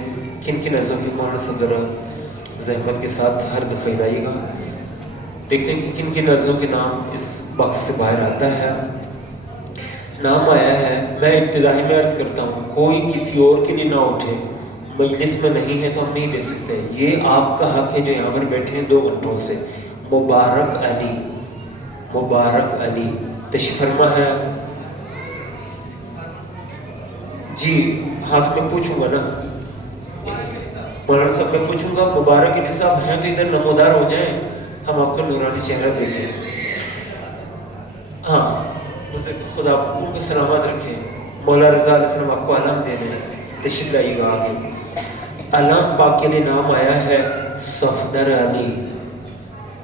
کن کن عرضوں کی مولانا صدر زحمت کے ساتھ ہر دفعہ لائے گا. دیکھتے ہیں کہ کن کن عرضوں کے نام اس وقت سے باہر آتا ہے. نام آیا ہے, میں ابتدائی میں عرض کرتا ہوں کوئی کسی اور کے لیے نہ اٹھے, مجلس میں نہیں ہے تو ہم نہیں دے سکتے. یہ آپ کا حق ہے جو یہاں پر بیٹھے ہیں 2 گھنٹوں سے. مبارک علی, مبارک علی تشریف فرما ہے جی. ہاتھ میں پوچھوں گا نا مولانا صاحب, میں پوچھوں گا مبارک علی صاحب ہیں تو ادھر نمودار ہو جائیں, ہم آپ کا نورانی چہرہ دیکھیں. ہاں خدا ان کو سلامت رکھے. مولا رضا علیہ السلام آپ کو علم دینے ہیں, تشریف لائیے گا آگے. علم پاک کے لیے نام آیا ہے صفدر علی.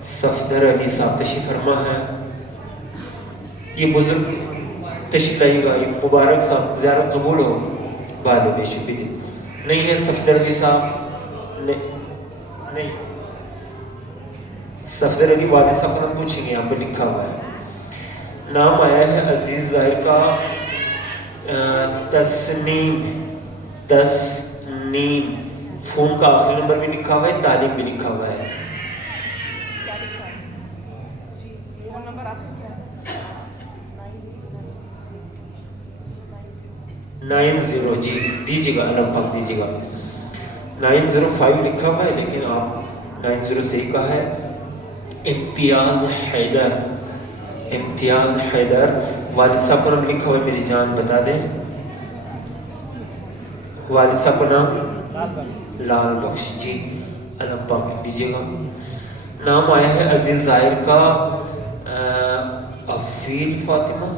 صفدر علی صاحب تشریف فرما ہے. یہ بزرگ تشریف لائیے گا. یہ مبارک صاحب زیارت قبول ہو. بالے بے شبی دن نہیں ہے صفدر علی صاحب, نہیں صفدر علی والد صاحب کو پوچھیں گے, یہاں پہ لکھا ہوا ہے. نام آیا ہے عزیز ظاہر کا تسنیم. تسنیم فون کا آخری نمبر بھی لکھا ہوا ہے, تعلیم بھی لکھا ہوا ہے. 90 جی دیجیے گا, علم پاک دیجیے گا. 905 لکھا ہوا ہے لیکن آپ 90 صحیح کہا ہے. امتیاز حیدر, امتیاز حیدر والد صاحب کا نام لکھا ہوا ہے, میری جان بتا دیں. والد صاحب کا نام لال بخش جی. علم پاک دیجیے گا. نام آیا ہے عزیز ظاہر کا افیل فاطمہ,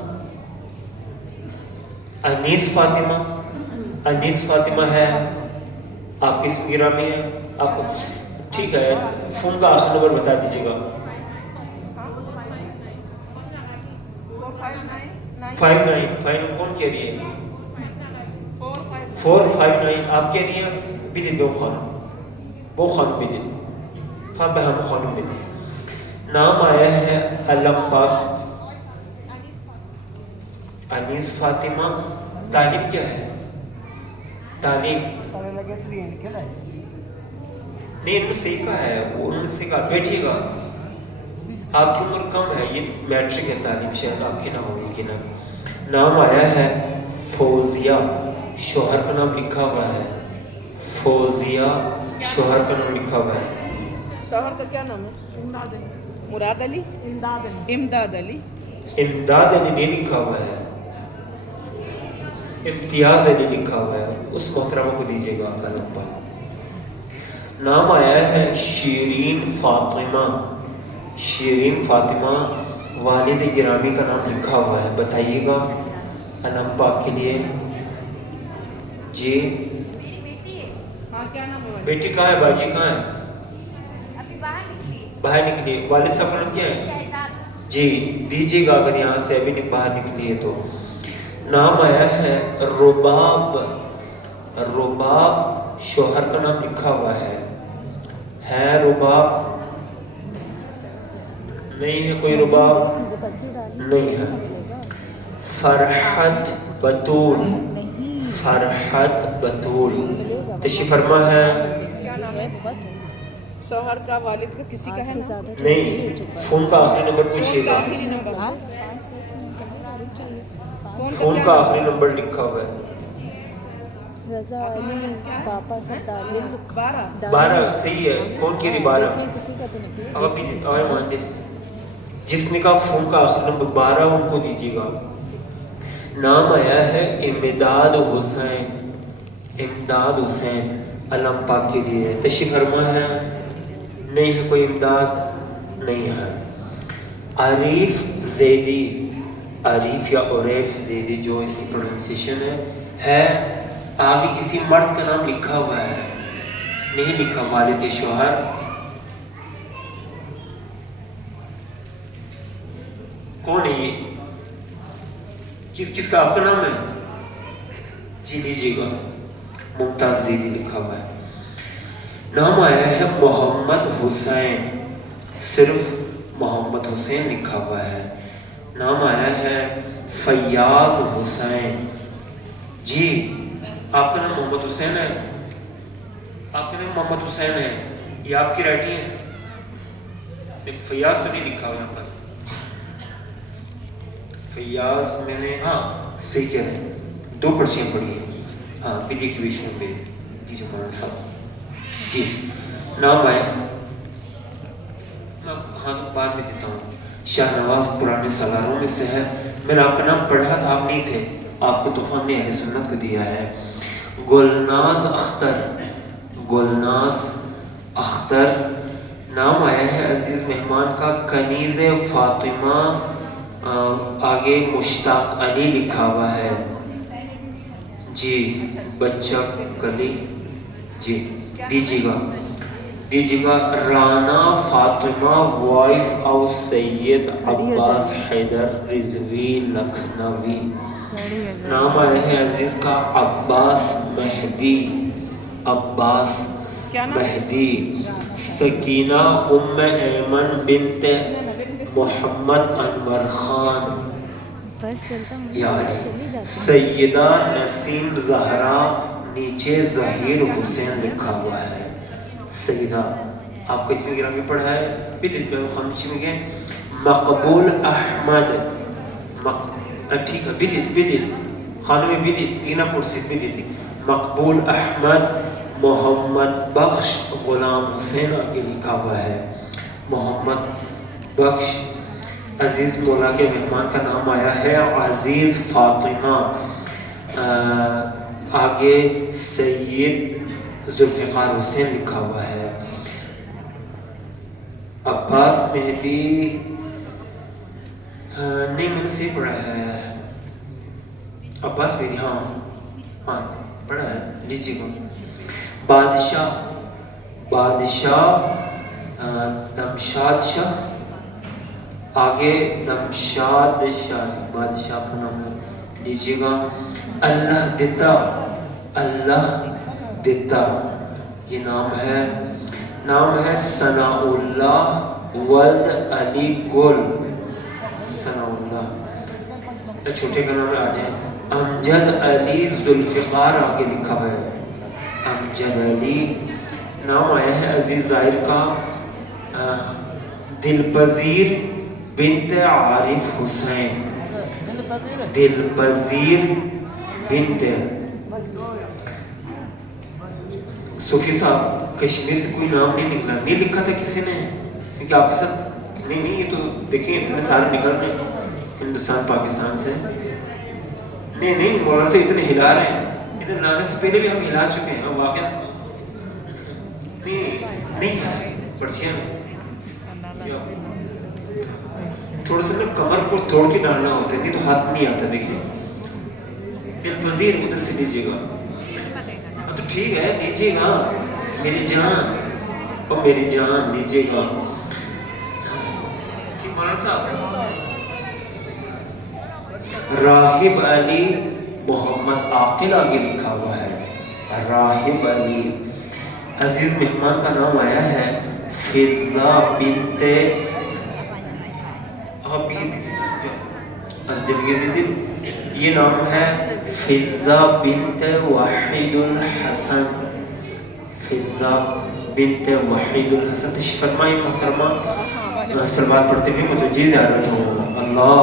انیس فاطمہ. انیس فاطمہ ہے آپ کس گرامی ہے آپ, ٹھیک ہے. فون کا آخری نمبر بتا دیجیے گا. 59 کون کہہ رہی ہے؟ 459 آپ کہہ رہی ہیں. بدید بو خانم, بو خانم بدید, فہم بہم خانم بدید. نام آیا ہے علم پاک انیس فاطمہ. تعلیم کیا ہے؟ تعلیم نہیں، انہوں نے صحیح کہا ہے، انہوں نے صحیح کہا. بیٹھیے گا، آپ کی عمر کم ہے، یہ میٹرک ہے تعلیم، شاید آپ کی نہ ہو یقیناً. نام آیا ہے فوزیہ، شوہر کا نام لکھا ہوا ہے فوزیہ، شوہر کا نام لکھا ہوا ہے. شوہر کا کیا نام ہے؟ مراد علی، امداد علی. امداد علی نہیں لکھا ہوا ہے، امتیاز علی لکھا ہوا ہے. اس محترمہ کو دیجیے گا علم پر. نام آیا ہے شیرین فاطمہ، شیرین فاطمہ، والد گرامی کا نام لکھا ہوا ہے. بتائیے گا علم پاک کے لیے. جی ہاں کیا نام ہے؟ بیٹی کہاں ہے؟ باجی کہاں ہے؟ باہر نکلی. والد صاحب کا نام کیا ہے؟ جی دیجیے گا اگر یہاں سے ابھی باہر نکلی ہے تو. نام آیا ہے رباب، رباب، شوہر کا نام لکھا ہوا ہے رباب؟ نہیں ہے کوئی رباب؟ نہیں ہے. فرحت بطول، فرحت بطول تشریف فرما ہے. کیا نام ہے؟ شوہر کا، والد کا، کسی کا ہے نا؟ نہیں، فون کا آخری نمبر پوچھیے گا. آخری نمبر فون کا آخری نمبر لکھا ہوا ہے 12. صحیح ہے. کون کی 12؟ مہندس جس نے کہا فون کا آخری نمبر 12 ان کو دیجیے گا. نام آیا ہے امداد حسین، امداد حسین، علم پاک کے لیے. تشریف فرما ہے. نہیں ہے کوئی امداد؟ نہیں ہے. عریف زیدی، عریف یا عریف زیدی جو اس کی پروننسیشن ہے. آگے کسی مرد کا نام لکھا ہوا ہے؟ نہیں لکھا. والد شوہر. کون ہے یہ؟ کس کا آپ کا نام ہے؟ جی لیجیے گا. ممتاز زیدی لکھا ہوا ہے. نام آیا ہے محمد حسین، صرف محمد حسین لکھا ہوا ہے. نام آیا ہے فیاض حسین. جی آپ کا نام محمد حسین ہے؟ آپ کا نام محمد حسین ہے، یہ آپ کی رائٹنگ ہے. فیاض تو نہیں لکھا ہوا یہاں پر. فیاض میں نے صحیح کہہ رہے ہیں، 2 پرچیاں پڑھی ہیں. بھی دیکھی بیچ میں پہ جی جو مولانا صاحب. جی نام آئے، میں بعد میں دیتا ہوں. شاہ نواز پرانے سالاروں میں سے ہے. میں نے آپ کا نام پڑھا تھا، آپ نہیں تھے. آپ کو تحفہ ہم نے اہل سنت کو دیا ہے. گلناز اختر، گلناز اختر. نام آیا ہے عزیز مہمان کا کنیز فاطمہ، آگے مشتاق علی لکھا ہوا ہے. جی بچہ کلی. جی دیجیے گا، دیجیے گا. رانا فاطمہ وائف آف سید عباس حیدر رضوی لکھنوی. نام آیا ہے عزیز کا عباس مہدی، عباس مہدی. سکینہ ام ایمن بنت محمد انور خان. یا علی. سیدہ نسیم زہرا، نیچے ظہیر حسین لکھا ہوا ہے. سیدہ آپ کو اس میں گرامی پڑھا ہے بدت میں خامچی میں گئے. مقبول احمد، ٹھیک ہے بدت خانم بدت دینا پرسی بدت. مقبول احمد محمد بخش غلام حسین آگے لکھا ہوا ہے. محمد بخش. عزیز مولا کے مہمان کا نام آیا ہے عزیز فاطمہ، آگے سید ذوالفقار حسین لکھا ہوا ہے. عباس مہدی نہیں میں نے صحیح پڑھا ہے. عباس مہدی ہاں پڑھا ہے. لیجیے گا. بادشاہ، بادشاہ دمشاد شاہ، آگے دمشاد شاہ بادشاہ کا نام ہے. لیجیے گا. اللہ دیتا، اللہ دیتا یہ نام ہے. نام ہے ثناء اللہ ولد علی گل ثناء اللہ، چھوٹے کا نام آ جائے امجد علی ذوالفقار آگے لکھا ہوا ہے، امجد علی نام آیا ہے عزیز ظاہر کا، دلپذیر بنت عارف حسین، دلپذیر بنت صوفی صاحب کشمیر سے کوئی نام نہیں نکلا، نہیں لکھا تھا کسی نے کیونکہ آپ کے ساتھ نہیں یہ تو دیکھیں اتنے سارے نکل رہے ہیں ہندوستان پاکستان سے، نہیں مولانا سے اتنے ہلا رہے ہیں، اتنے لانے سے پہلے بھی ہم ہلا چکے ہیں واقعہ نہیں ہے پرچیاں تھوڑا سا نا کمر کو توڑ کے ڈالنا ہوتا ہے، نہیں تو ہاتھ نہیں آتا، دیکھیں دلپذیر ادھر سے لیجیے گا، تو ٹھیک ہے لیجیے گا میری جان، اور میری جان لیجیے گا ٹھیک مولانا صاحب، راہب علی محمد عاقل آگے لکھا ہوا ہے، راہب علی، عزیز مہمان کا نام آیا ہے فضا بنت یہ نام ہے فضا بنت وحید الحسن، فضا بنت وحید الحسن، تشریف فرمائیں محترمہ، سلوات پڑھتے ہوئے متوجہ زیارت ہوں اللہ